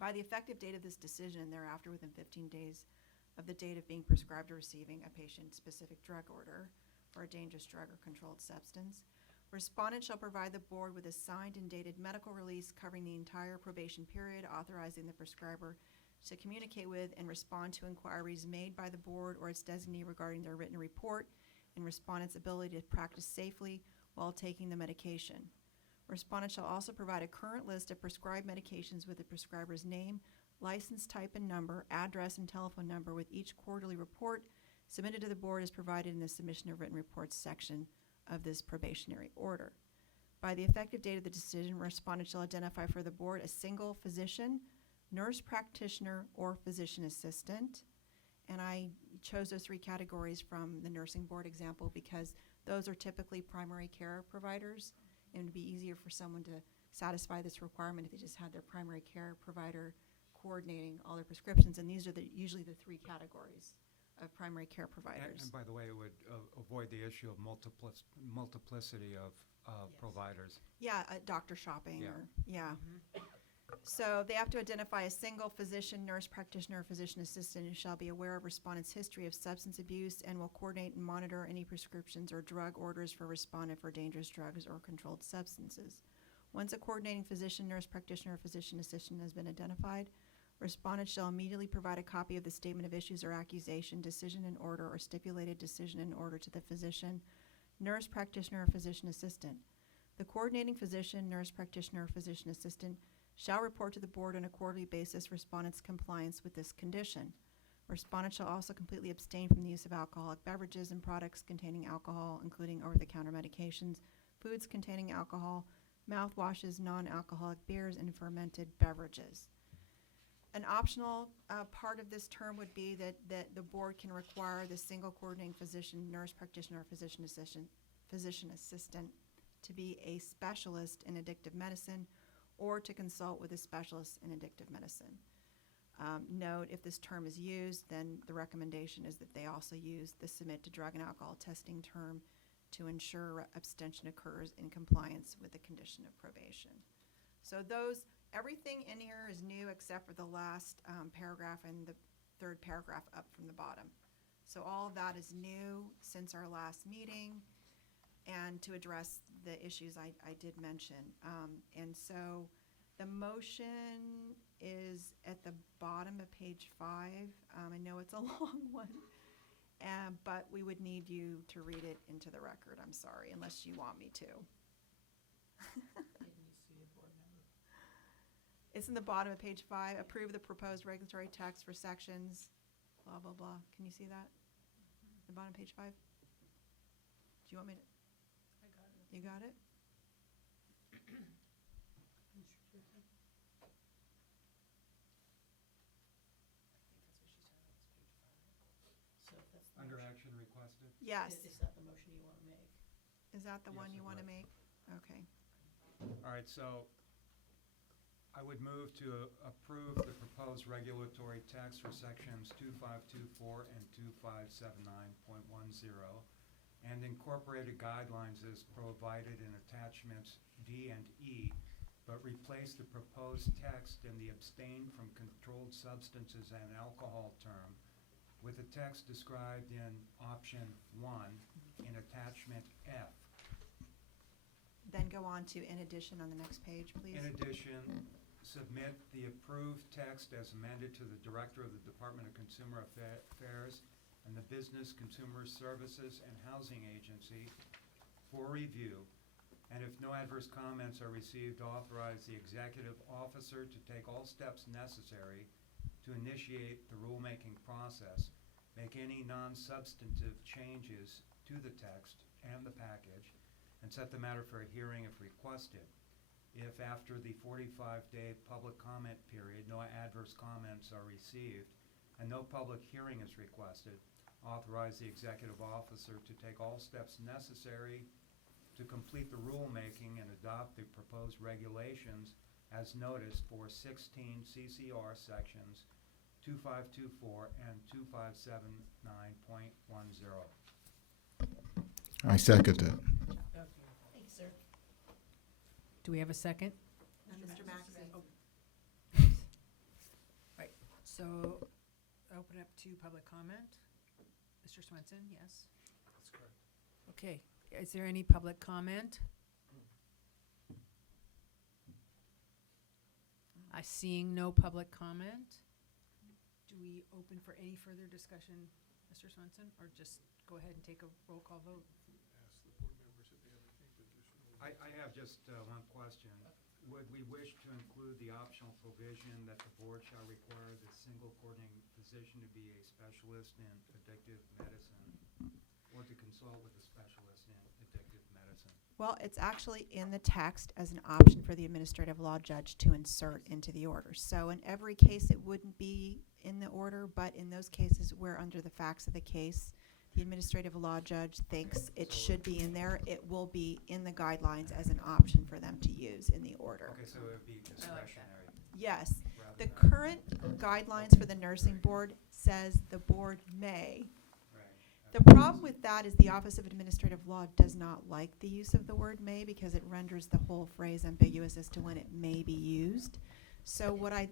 By the effective date of this decision and thereafter within 15 days of the date of being prescribed or receiving a patient-specific drug order for a dangerous drug or controlled substance, respondent shall provide the board with a signed and dated medical release covering the entire probation period, authorizing the prescriber to communicate with and respond to inquiries made by the board or its designee regarding their written report and respondent's ability to practice safely while taking the medication. Respondent shall also provide a current list of prescribed medications with the prescriber's name, license type and number, address and telephone number, with each quarterly report submitted to the board as provided in the submission of written reports section of this probationary order. By the effective date of the decision, respondent shall identify for the board a single physician, nurse practitioner, or physician assistant. And I chose those 3 categories from the nursing board example because those are typically primary care providers, and it would be easier for someone to satisfy this requirement if they just had their primary care provider coordinating all their prescriptions. And these are usually the 3 categories of primary care providers. And by the way, it would avoid the issue of multiplicity of providers. Yeah, doctor shopping. Yeah. So they have to identify a single physician, nurse practitioner, or physician assistant who shall be aware of respondent's history of substance abuse and will coordinate and monitor any prescriptions or drug orders for respondent for dangerous drugs or controlled substances. Once a coordinating physician, nurse practitioner, or physician assistant has been identified, respondent shall immediately provide a copy of the statement of issues or accusation, decision and order, or stipulated decision and order to the physician, nurse practitioner, or physician assistant. The coordinating physician, nurse practitioner, or physician assistant shall report to the board on a quarterly basis respondent's compliance with this condition. Respondent shall also completely abstain from the use of alcoholic beverages and products containing alcohol, including over-the-counter medications, foods containing alcohol, mouthwashes, non-alcoholic beers, and fermented beverages. An optional part of this term would be that the board can require the single coordinating physician, nurse practitioner, or physician assistant to be a specialist in addictive medicine or to consult with a specialist in addictive medicine. Note, if this term is used, then the recommendation is that they also use the submit to drug and alcohol testing term to ensure abstention occurs in compliance with the condition of probation. So everything in here is new except for the last paragraph and the 3rd paragraph up from the bottom. So all of that is new since our last meeting and to address the issues I did mention. And so The motion is at the bottom of page 5. I know it's a long one, but we would need you to read it into the record, I'm sorry, unless you want me to. It's in the bottom of page 5. Approve the proposed regulatory text for sections, blah, blah, blah. Can you see that? The bottom of page 5? Do you want me to? I got it. You got it? So if that's the Under motion- action requested? Yes. Is that the motion you want to make? Is that the Yes, one you it want to would. make? Okay. All right, so I would move to approve the proposed regulatory text for sections 2524 and 2579.10 and incorporated guidelines as provided in attachments D and E, but replace the proposed text in the abstain from controlled substances and alcohol term with the text described in option 1 in attachment F. Then go on to in addition on the next page, please. In addition, submit the approved text as amended to the Director of the Department of Consumer Affairs and the Business Consumer Services and Housing Agency for review, and if no adverse comments are received, authorize the executive officer to take all steps necessary to initiate the rulemaking process, make any non-substantive changes to the text and the package, and set the matter for a hearing if requested. If after the 45-day public comment period, no adverse comments are received and no public hearing is requested, authorize the executive officer to take all steps necessary to complete the rulemaking and adopt the proposed regulations as noticed for 16 CCR sections 2524 and 2579.10. I second it. Thank you, sir. Do we have a second? Mr. Maxey. Oh. Right, so open up to public comment. Mr. Swenson, yes? That's correct. Okay, is there any public comment? I seeing no public comment. Do we open for any further discussion, Mr. Swenson, or just go ahead and take a roll call vote? Ask the board members if they have anything additional. I have just one question. Would we wish to include the optional provision that the board shall require the single coordinating physician to be a specialist in addictive medicine or to consult with a specialist in addictive medicine? Well, it's actually in the text as an option for the administrative law judge to insert into the order. So in every case, it wouldn't be in the order, but in those cases where under the facts of the case, the administrative law judge thinks it should be in there, it will be in the guidelines as an option for them to use in the order. Okay, so it would be discretionary. Yes, rather the than- current guidelines for the nursing board says the board may. Right. The problem with that is the Office of Administrative Law does not like the use of the word may because it renders the whole phrase ambiguous as to when it may be used. So what I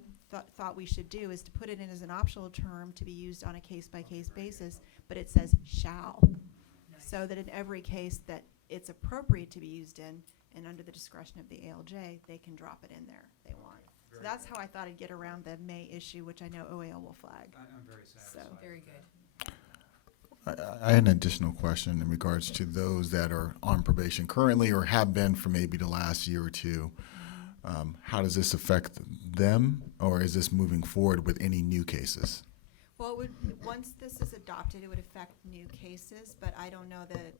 thought we should do is to put it in as an optional term to be used on a case-by-case basis, but it says shall. So that in every case that it's appropriate to be used in, and under the discretion of the ALJ, they can drop it in there if they want. So Very that's good. how I thought I'd get around the may issue, which I know OAL will flag. I'm very satisfied. Very good. I had an additional question in regards to those that are on probation currently or have been for maybe the last year or two. How does this affect them, or is this moving forward with any new cases? Well, it would, once this is adopted, it would affect new cases, but I don't know that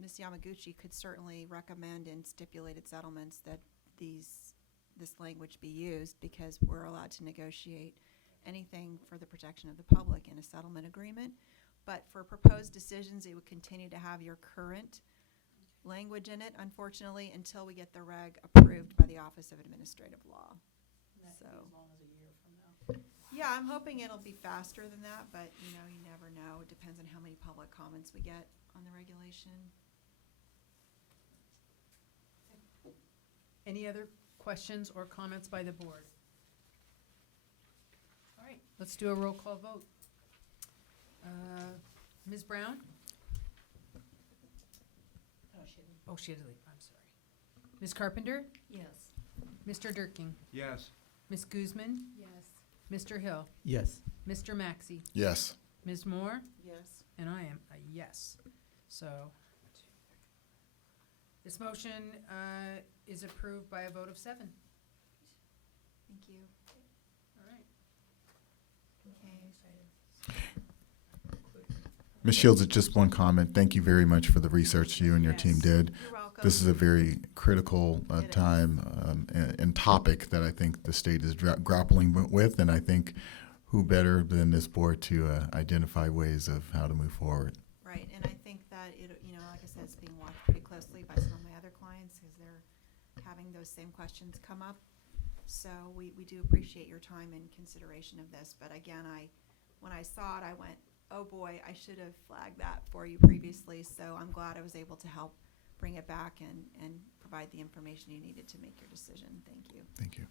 Ms. Yamaguchi could certainly recommend in stipulated settlements that this language be used, because we're allowed to negotiate anything for the protection of the public in a settlement agreement. But for proposed decisions, it would continue to have your current language in it, unfortunately, until we get the reg approved by the Office of Administrative Law. And that could be So- as long as a year from now. Yeah, I'm hoping it'll be faster than that, but you never know. It depends on how many public comments we get on the regulation. Any other questions or comments by the board? All right, let's do a roll call vote. Ms. Brown? Oh, shit. Oh, Shibley, I'm sorry. Ms. Carpenter? Yes. Mr. Durking, Yes. Ms. Guzman, Yes. Mr. Hill, Yes. Mr. Maxey, Yes. Ms. Moore, Yes. and I am a yes. So, this motion is approved by a vote of 7. Thank you. All right. Okay. Ms. Shields, just one comment. Thank you very much for the research you and your team Yes. did. You're welcome. This is a very critical It is. time and topic that I think the state is grappling with, and I think who better than this board to identify ways of how to move forward. Right, and I think that it, you know, like I said, it's being watched pretty closely by some of my other clients because they're having those same questions come up. So we do appreciate your time and consideration of this, but again, when I saw it, I went, oh boy, I should have flagged that for you previously, so I'm glad I was able to help bring it back and provide the information you needed to make your decision. Thank you. Thank you.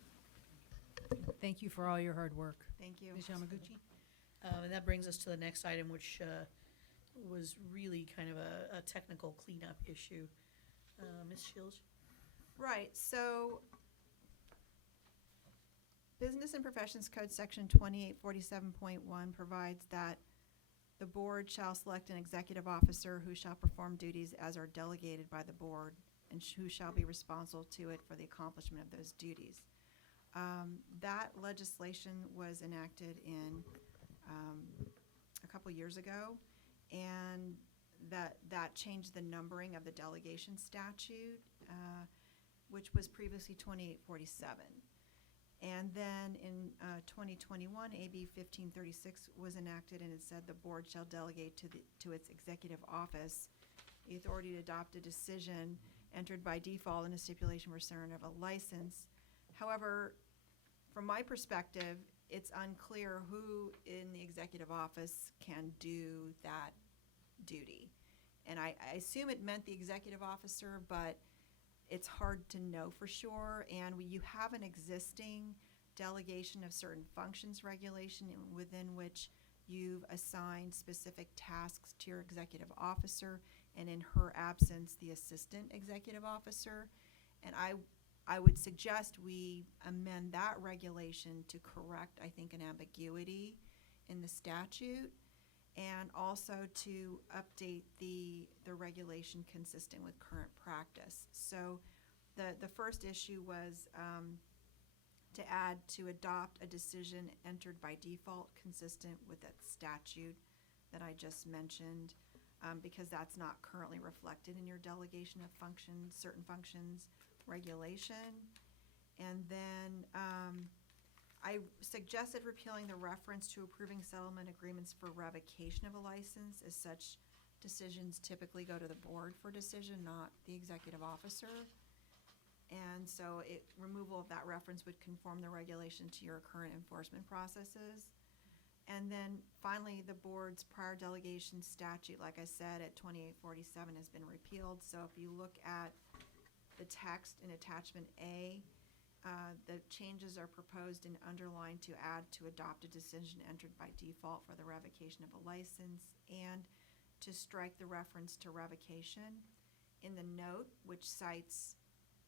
Thank you for all your hard work. Thank you. Ms. Yamaguchi? And that brings us to the next item, which was really kind of a technical cleanup issue. Ms. Shields? Right, so Business and Professions Code Section 2847.1 provides that the board shall select an executive officer who shall perform duties as are delegated by the board and who shall be responsible to it for the accomplishment of those duties. That legislation was enacted in a couple years ago, and that changed the numbering of the delegation statute, which was previously 2847. And then in 2021, AB 1536 was enacted, and it said the board shall delegate to its executive office the authority to adopt a decision entered by default in a stipulation for return of a license. However, from my perspective, it's unclear who in the executive office can do that duty. And I assume it meant the executive officer, but it's hard to know for sure. And you have an existing delegation of certain functions regulation within which you've assigned specific tasks to your executive officer, and in her absence, the assistant executive officer. And I would suggest we amend that regulation to correct, I think, an ambiguity in the statute, and also to update the regulation consistent with current practice. So the first issue was to add to adopt a decision entered by default consistent with that statute that I just mentioned, because that's not currently reflected in your delegation of functions, certain functions regulation. And then I suggested repealing the reference to approving settlement agreements for revocation of a license, as such decisions typically go to the board for decision, not the executive officer. And so removal of that reference would conform the regulation to your current enforcement processes. And then finally, the board's prior delegation statute, like I said, at 2847 has been repealed. So if you look at the text in attachment A, the changes are proposed and underlined to add to adopt a decision entered by default for the revocation of a license, and to strike the reference to revocation. In the note, which cites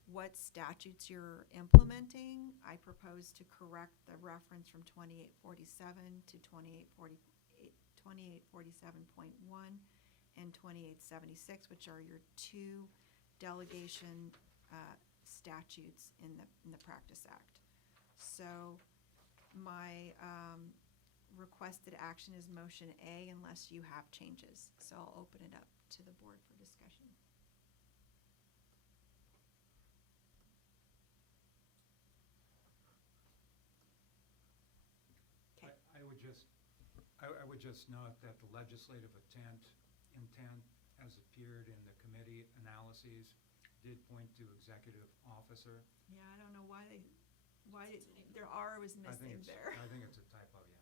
what statutes you're implementing, I propose to correct the reference from 2847 to 2847.1 and 2876, which are your two delegation statutes in the Practice Act. So my requested action is motion A unless you have changes. So I'll open it up to the board for discussion. Okay. I would just note that the legislative intent as appeared in the committee analyses did point to executive officer. Yeah, I don't know why their R was missing there. I think it's a typo, yeah.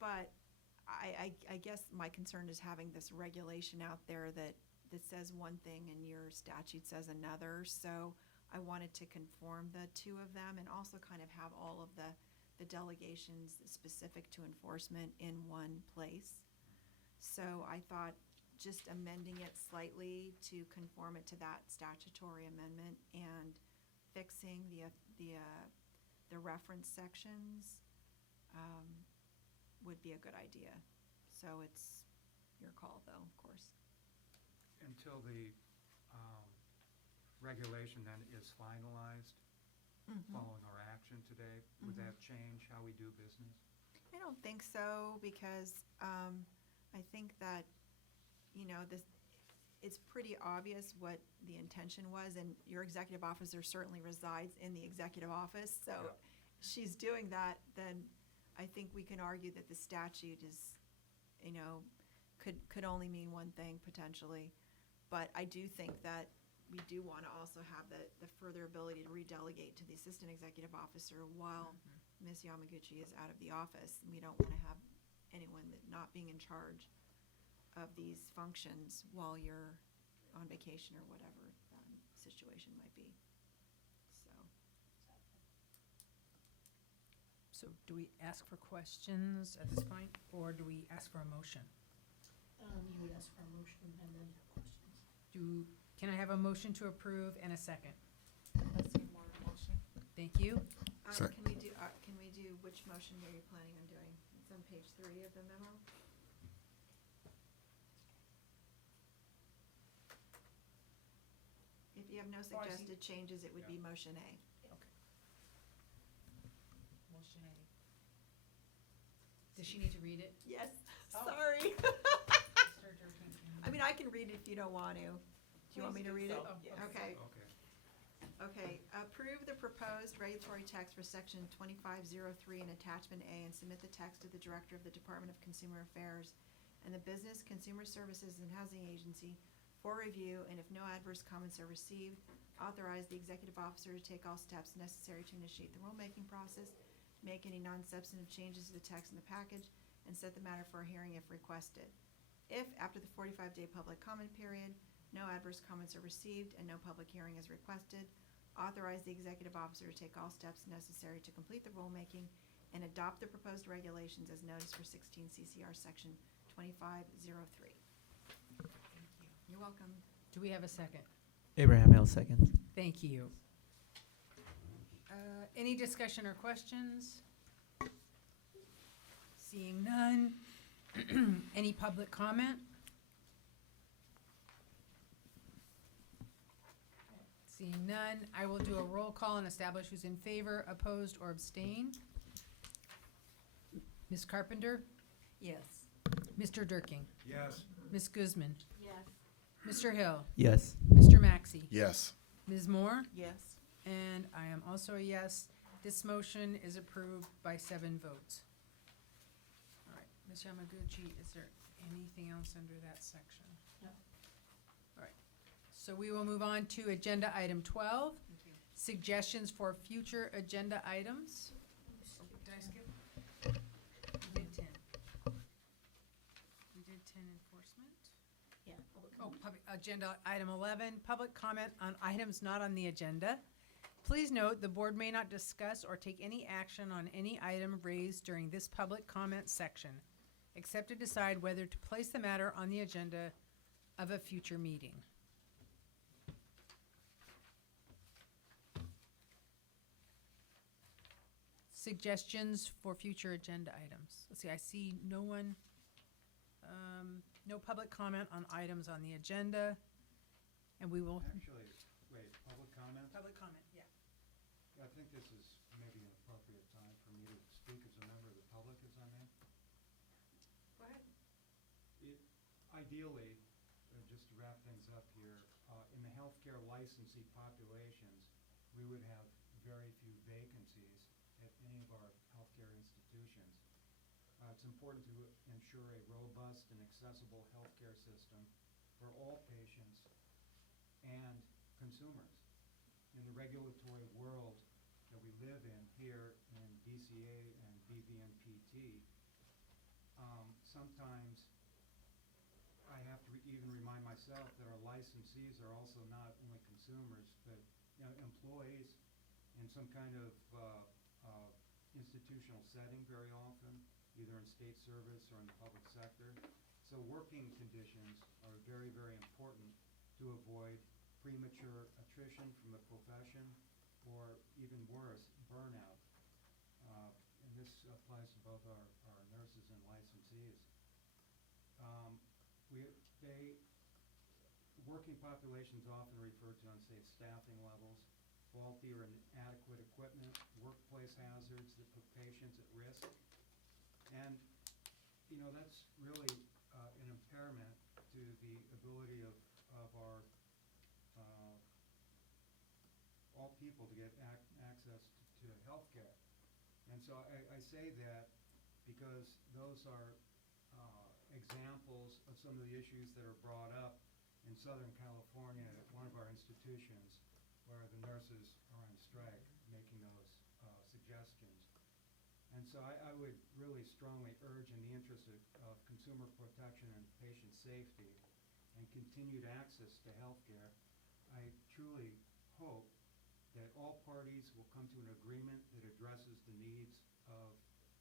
But I guess my concern is having this regulation out there that says one thing and your statute says another. So I wanted to conform the two of them and also kind of have all of the delegations specific to enforcement in one place. So I thought just amending it slightly to conform it to that statutory amendment and fixing the reference sections would be a good idea. So it's your call, though, of course. Until the regulation then is finalized, following our action today, would that change how we do business? I don't think so, because I think that, it's pretty obvious what the intention was, and your executive officer certainly resides in the executive office, so Yeah. she's doing that, then I think we can argue that the statute is, could only mean one thing potentially. But I do think that we do want to also have the further ability to redelegate to the assistant executive officer while Ms. Yamaguchi is out of the office. We don't want to have anyone that not being in charge of these functions while you're on vacation or whatever situation might be. So do we ask for questions at this point, or do we ask for a motion? You would ask for a motion and then questions. Can I have a motion to approve and a second? Let's do more motion. Thank you. Sec- Can we do, which motion are you planning on doing? It's on page 3 of the memo. If you have no Oh, I see. suggested changes, it would be motion A. Motion A. Does she need to read it? Yes, Oh. sorry. Mr. Durkin, can you- I mean, I can read it if you don't want to. Do you want me to read it? Oh, yes. Okay. Okay. Okay, approve the proposed regulatory text for section 2503 in attachment A and submit the text to the Director of the Department of Consumer Affairs and the Business, Consumer Services, and Housing Agency for review, and if no adverse comments are received, authorize the executive officer to take all steps necessary to initiate the rulemaking process, make any non-substantive changes to the text in the package, and set the matter for a hearing if requested. If, after the 45-day public comment period, no adverse comments are received and no public hearing is requested, authorize the executive officer to take all steps necessary to complete the rulemaking and adopt the proposed regulations as noticed for 16 CCR Section 2503. You're welcome. Do we have a second? Abraham Hill seconds. Thank you. Any discussion or questions? Seeing none. Any public comment? Seeing none, I will do a roll call and establish who's in favor, opposed, or abstain. Ms. Carpenter? Yes. Mr. Durking? Yes. Ms. Guzman? Yes. Mr. Hill? Yes. Mr. Maxey? Yes. Ms. Moore? Yes. And I am also a yes. This motion is approved by 7 votes. All right, Ms. Yamaguchi, is there anything else under that section? No. All right, so we will move on to agenda item 12, suggestions for future agenda items. Oh, did I skip? We did 10. We did 10 enforcement. Yeah. Public Oh, comment. agenda item 11, public comment on items not on the agenda. Please note, the board may not discuss or take any action on any item raised during this public comment section, except to decide whether to place the matter on the agenda of a future meeting. Suggestions for future agenda items. Let's see, I see no one, no public comment on items on the agenda, and we will. Actually, wait, public comment? Public comment, yeah. I think this is maybe an appropriate time for me to speak as a member of the public, as I may. Go ahead. Ideally, just to wrap things up here, in the healthcare licensee populations, we would have very few vacancies at any of our healthcare institutions. It's important to ensure a robust and accessible healthcare system for all patients and consumers. In the regulatory world that we live in here in DCA and BVNPT, sometimes I have to even remind myself that our licensees are also not only consumers, but employees in some kind of institutional setting very often, either in state service or in the public sector. So working conditions are very, very important to avoid premature attrition from the profession or even worse, burnout. And this applies to both our nurses and licensees. Working populations often refer to unsafe staffing levels, faulty or inadequate equipment, workplace hazards that put patients at risk. And, that's really an impairment to the ability of our all people to get access to healthcare. And so I say that because those are examples of some of the issues that are brought up in Southern California at one of our institutions where the nurses are on strike making those suggestions. And so I would really strongly urge, in the interest of consumer protection and patient safety and continued access to healthcare, I truly hope that all parties will come to an agreement that addresses the needs of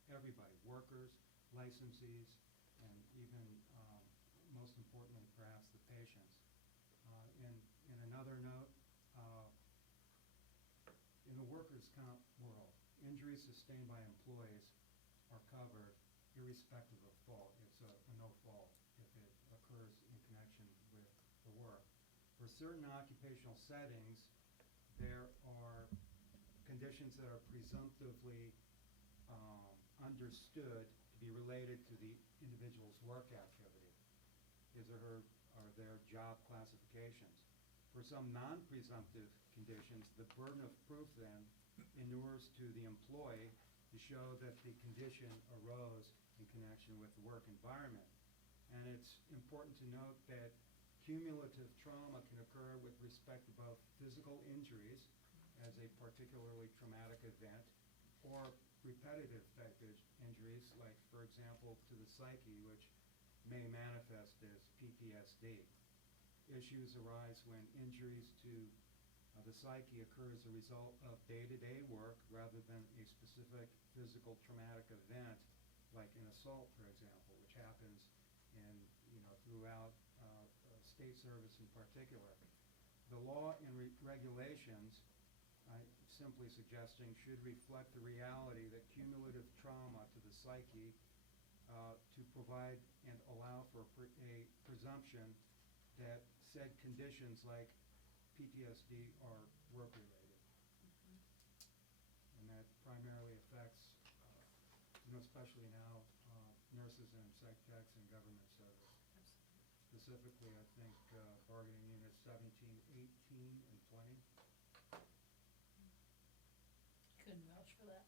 everybody, workers, licensees, and even, most importantly, perhaps the patients. In another note, in the workers' comp world, injuries sustained by employees are covered irrespective of fault. It's a no fault if it occurs in connection with the work. For certain occupational settings, there are conditions that are presumptively understood to be related to the individual's work activity. His or her are their job classifications. For some non-presumptive conditions, the burden of proof then inures to the employee to show that the condition arose in connection with the work environment. And it's important to note that cumulative trauma can occur with respect to both physical injuries as a particularly traumatic event or repetitive injuries, like, for example, to the psyche, which may manifest as PTSD. Issues arise when injuries to the psyche occur as a result of day-to-day work rather than a specific physical traumatic event, like an assault, for example, which happens throughout state service in particular. The law and regulations, I'm simply suggesting, should reflect the reality that cumulative trauma to the psyche to provide and allow for a presumption that said conditions like PTSD are work-related. And that primarily affects, especially now, nurses and psych techs in government service. Specifically, I think bargaining units 17, 18, and 20. Couldn't vouch for that.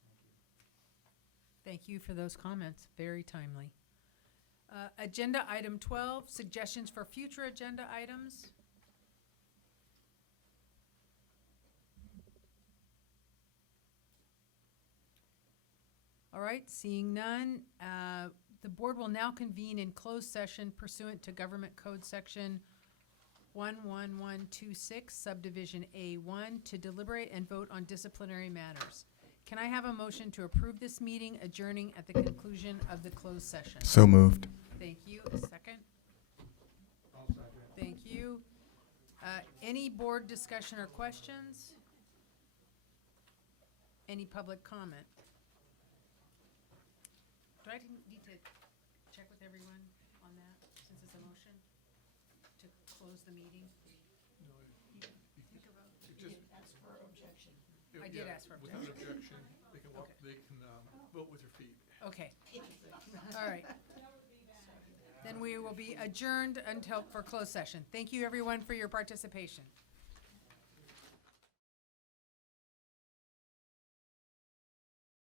Thank you. Thank you for those comments, very timely. Agenda item 12, suggestions for future agenda items. All right, seeing none, the board will now convene in closed session pursuant to Government Code Section 11126, Subdivision A1, to deliberate and vote on disciplinary matters. Can I have a motion to approve this meeting adjourning at the conclusion of the closed session? So moved. Thank you. A second? I'll second. Thank you. Any board discussion or questions? Any public comment? Do I need to check with everyone on that, since it's a motion to close the meeting? No, You it just, ask for objection. I did yeah, ask for without objection. objection, they can walk, they can vote with their feet. Okay. All right. Then we will be adjourned for closed session. Thank you, everyone, for your participation.